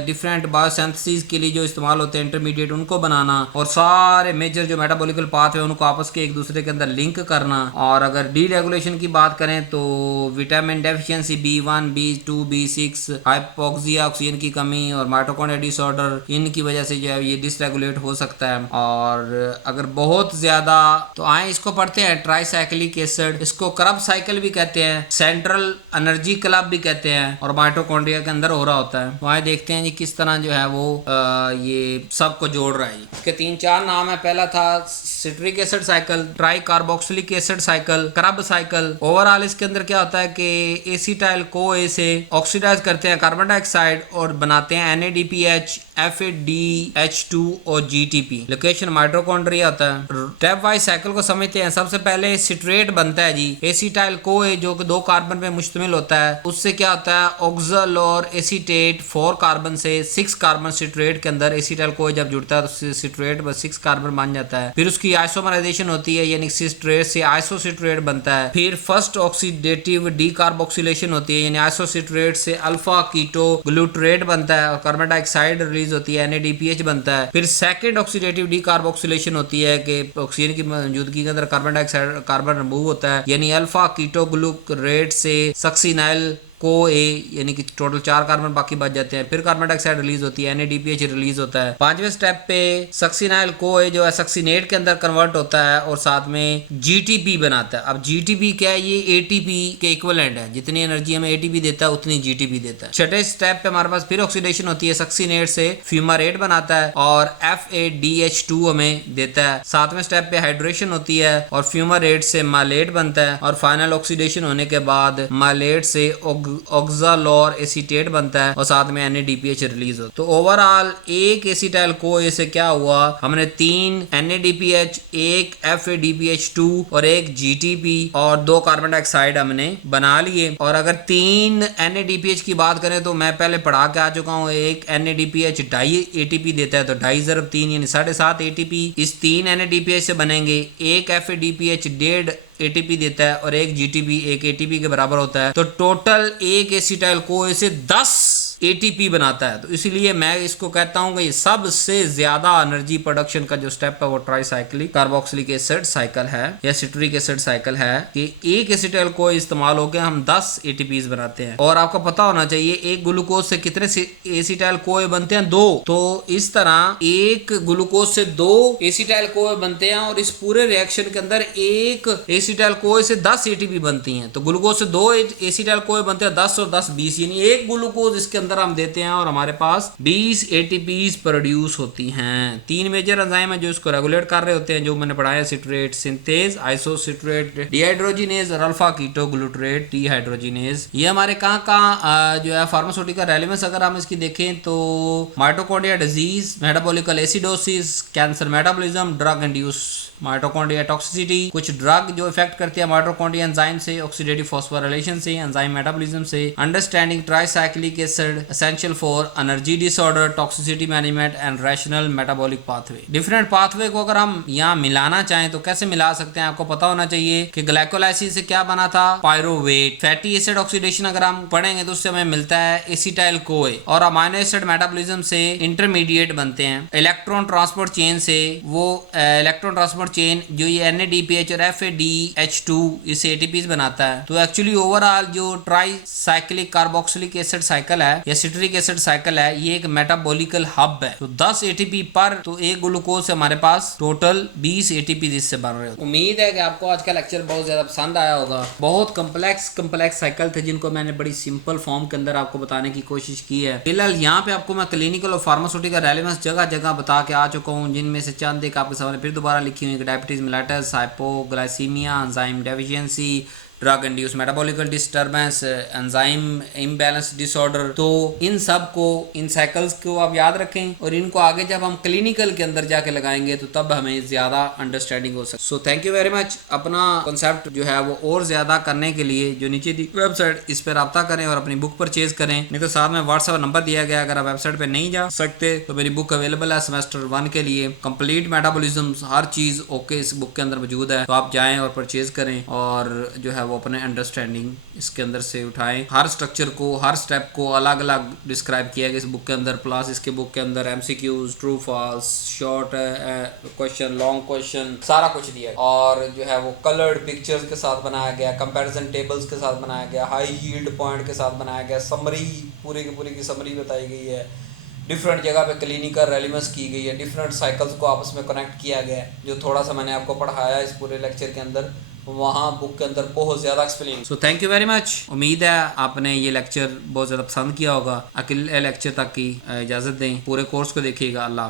डिफरेंट बायोसिंथेसिस के लिए जो इस्तेमाल होते हैं इंटरमीडिएट उनको बनाना, और सारे मेजर जो मेटाबॉलिकल पाथवे उनको आपस के एक दूसरे के अंदर लिंक करना। और अगर डीरेगुलेशन की बात करें तो vitamin deficiency B1, B2, B6, hypoxia, oxygen की कमी और माइटोकॉन्ड्रिया डिसऑर्डर, इनकी वजह से जो है ये डिसरेगुलेट हो सकता है। और अगर बहुत ज्यादा तो आए इसको पढ़ते हैं ट्राइसाइक्लिक एसिड, इसको करब साइकिल भी कहते हैं, सेंट्रल एनर्जी क्लब भी कहते हैं, और माइटोकॉन्ड्रिया के अंदर हो रहा होता है। वहाँ देखते हैं जी किस तरह जो है वो ये सबको जोड़ रहा है। इसके 3-4 नाम है। पहला था citric acid cycle, try carboxylic acid cycle, करब साइकिल। ओवरऑल इसके अंदर क्या होता है कि एसिटाइल को से ऑक्सीडाइज करते हैं कार्बन डाइऑक्साइड और बनाते हैं NADPH, FADH2 और GTP। लोकेशन माइटोकॉन्ड्रिया होता है। स्टेप वाइज साइकिल को समझते हैं। सबसे पहले सिट्रेट बनता है जी एसिटाइल को जो कि 2 कार्बन पे मुश्तमिल होता है। उससे क्या होता है ऑक्सल और एसीटेट 4 कार्बन से 6 कार्बन सिट्रेट के अंदर एसिटाइल को जब जुड़ता है तो सिट्रेट बस 6 कार्बन बन जाता है। फिर उसकी आइसोमराइजेशन होती है यानी सिट्रेट से आइसोसिट्रेट बनता है। फिर फर्स्ट ऑक्सीडेटिव डीकार्बोक्सिलेशन होती है यानी आइसोसिट्रेट से अल्फा कीटो ग्लूटरेट बनता है और कार्बन डाइऑक्साइड रिलीज होती है NADPH बनता है। फिर सेकंड ऑक्सीडेटिव डीकार्बोक्सिलेशन होती है कि ऑक्सीजन की मौजूदगी के अंदर कार्बन डाइऑक्साइड कार्बन रिमूव होता है यानी अल्फा कीटो ग्लूटरेट से सक्सिनाइल को यानी कि टोटल 4 कार्बन बाकी बच जाते हैं। फिर कार्बन डाइऑक्साइड रिलीज होती है NADPH रिलीज होता है। 5वें स्टेप पे सक्सिनाइल को जो है सक्सिनेट के अंदर कन्वर्ट होता है और साथ में GTP बनाता है। अब GTP क्या है? ये ATP के इक्विवेलेंट है। जितनी एनर्जी हमें ATP देता है उतनी GTP देता है। 6ठे स्टेप पे हमारे पास फिर ऑक्सीडेशन होती है, सक्सिनेट से फ्यूमारेट बनाता है और FADH2 हमें देता है। 7वें स्टेप पे हाइड्रेशन होती है और फ्यूमारेट से मालेट बनता है और फाइनल ऑक्सीडेशन होने के बाद मालेट से ऑक्सालोर एसीटेट बनता है और साथ में NADPH रिलीज होता है। तो ओवरऑल एक एसिटाइल को से क्या हुआ, हमने 3 NADPH, 1 FADH2 और 1 GTP और 2 कार्बन डाइऑक्साइड हमने बना लिए। और अगर 3 NADPH की बात करें तो मैं पहले पढ़ा के आ चुका हूँ, एक NADPH ढाई ATP देता है तो 2.5 × 3 यानी 7.5 ATP इस 3 NADPH से बनेंगे। एक FADPH 1.5 ATP देता है और एक GTP 1 ATP के बराबर होता है। तो टोटल एक एसिटाइल को से 10 ATP बनाता है। तो इसीलिए मैं इसको कहता हूं कि ये सबसे ज्यादा एनर्जी प्रोडक्शन का जो स्टेप है वो ट्राइसाइक्लिक कार्बोक्सिलिक एसिड साइकिल है या सिट्रिक एसिड साइकिल है कि एक एसिटाइल को इस्तेमाल होकर हम 10 ATPs बनाते हैं। और आपको पता होना चाहिए एक ग्लूकोज से कितने एसिटाइल को बनते हैं? 2। तो इस तरह एक ग्लूकोज से 2 एसिटाइल को बनते हैं और इस पूरे रिएक्शन के अंदर एक एसिटाइल को से 10 ATP बनती हैं। तो ग्लूकोज से 2 एसिटाइल को बनते हैं 10 और 10 20 यानी एक ग्लूकोज इसके अंदर हम देते हैं और हमारे पास 20 एटीपीज प्रोड्यूस होती हैं। 3 मेजर एंजाइम है जो इसको रेगुलेट कर रहे होते हैं, जो मैंने पढ़ाया, सिट्रेट सिंथेज, आइसोसिट्रेट डिहाइड्रोजिनेज और अल्फा कीटो ग्लूटरेट डिहाइड्रोजिनेज। ये हमारे कहाँ जो है फार्मास्यूटिकल रेलेवेंस अगर हम इसकी देखें तो mitochondria disease, metabolical acidosis, cancer metabolism, drug induce mitochondria toxicity, कुछ ड्रग जो इफेक्ट करती है माइटोकॉन्ड्रिया एंजाइम से, ऑक्सीडेटिव फॉस्फोराइलेशन से, एंजाइम मेटाबॉलिज्म से, understanding tricyclic acid essential for energy disorder, toxicity management and rational metabolic pathway. Different pathway को अगर हम यहाँ मिलाना चाहें तो कैसे मिला सकते हैं, आपको पता होना चाहिए कि ग्लाइकोलाइसिस से क्या बना था, पायरोवेट। फैटी एसिड ऑक्सीडेशन अगर हम पढ़ेंगे तो उससे हमें मिलता है एसिटाइल कोए, और अमाइनो एसिड मेटाबॉलिज्म से इंटरमीडिएट बनते हैं। इलेक्ट्रॉन ट्रांसपोर्ट चेन से वो इलेक्ट्रॉन ट्रांसपोर्ट चेन जो ये NADPH और FADH2 इसे ATPs बनाता है। तो एक्चुअली ओवरऑल जो ट्राइसाइक्लिक कार्बोक्सिलिक एसिड साइकिल है या सिट्रिक एसिड साइकिल है, ये एक मेटाबॉलिकल हब है। तो 10 ATP पर तो एक ग्लूकोज से हमारे पास टोटल 20 ATP इससे बन रहे हो। उम्मीद है कि आपको आज का लेक्चर बहुत ज्यादा पसंद आया होगा। बहुत कम्प्लेक्स साइकिल थे जिनको मैंने बड़ी सिंपल फॉर्म के अंदर आपको बताने की कोशिश की है। फिलहाल यहाँ पे आपको मैं क्लिनिकल और फार्मास्यूटिकल रेलेवेंस जगह जगह बता के आ चुका हूँ, जिनमें से चंद एक आपके सामने फिर दोबारा लिखी हुई, diabetes mellitus, hypoglycaemia, enzyme deficiency, drug induce metabolical disturbance, enzyme imbalance disorder. तो इन सब को, इन साइकिल्स को आप याद रखें और इनको आगे जब हम क्लिनिकल के अंदर जाके लगाएंगे तो तब हमें ज्यादा अंडरस्टैंडिंग हो सकती है। So thank you very much. अपना कॉन्सेप्ट जो है वो और ज्यादा करने के लिए जो नीचे दी वेबसाइट, इस पर रब्ता करें और अपनी बुक परचेज करें। नहीं तो साथ में व्हाट्सएप नंबर दिया गया, अगर आप वेबसाइट पे नहीं जा सकते तो मेरी बुक अवेलेबल है सेमेस्टर 1 के लिए। कंप्लीट मेटाबॉलिज्म हर चीज ओके इस बुक के अंदर मौजूद है, तो आप जाएं और परचेज करें और जो है वो अपने अंडरस्टैंडिंग इसके अंदर से उठाएं। हर स्ट्रक्चर को, हर स्टेप को अलग अलग डिस्क्राइब किया गया इस बुक के अंदर। प्लस इसके बुक के अंदर MCQs, true false, short question, long question, सारा कुछ दिया है। और जो है वो कलर्ड पिक्चर्स के साथ बनाया गया, कंपैरिजन टेबल्स के साथ बनाया गया, हाई यील्ड पॉइंट के साथ बनाया गया, समरी पूरी की समरी बताई गई है, डिफरेंट जगह पे क्लिनिकल रेलेवेंस की गई है, डिफरेंट साइकिल्स को आपस में कनेक्ट किया गया है। जो थोड़ा सा मैंने आपको पढ़ाया इस पूरे लेक्चर के अंदर, वहाँ बुक के अंदर बहुत ज़्यादा explain. So thank you very much. उम्मीद है आपने ये लेक्चर बहुत ज़्यादा पसंद किया होगा। अगले लेक्चर तक की इजाज़त दें, पूरे कोर्स को देखिएगा। अल्लाह।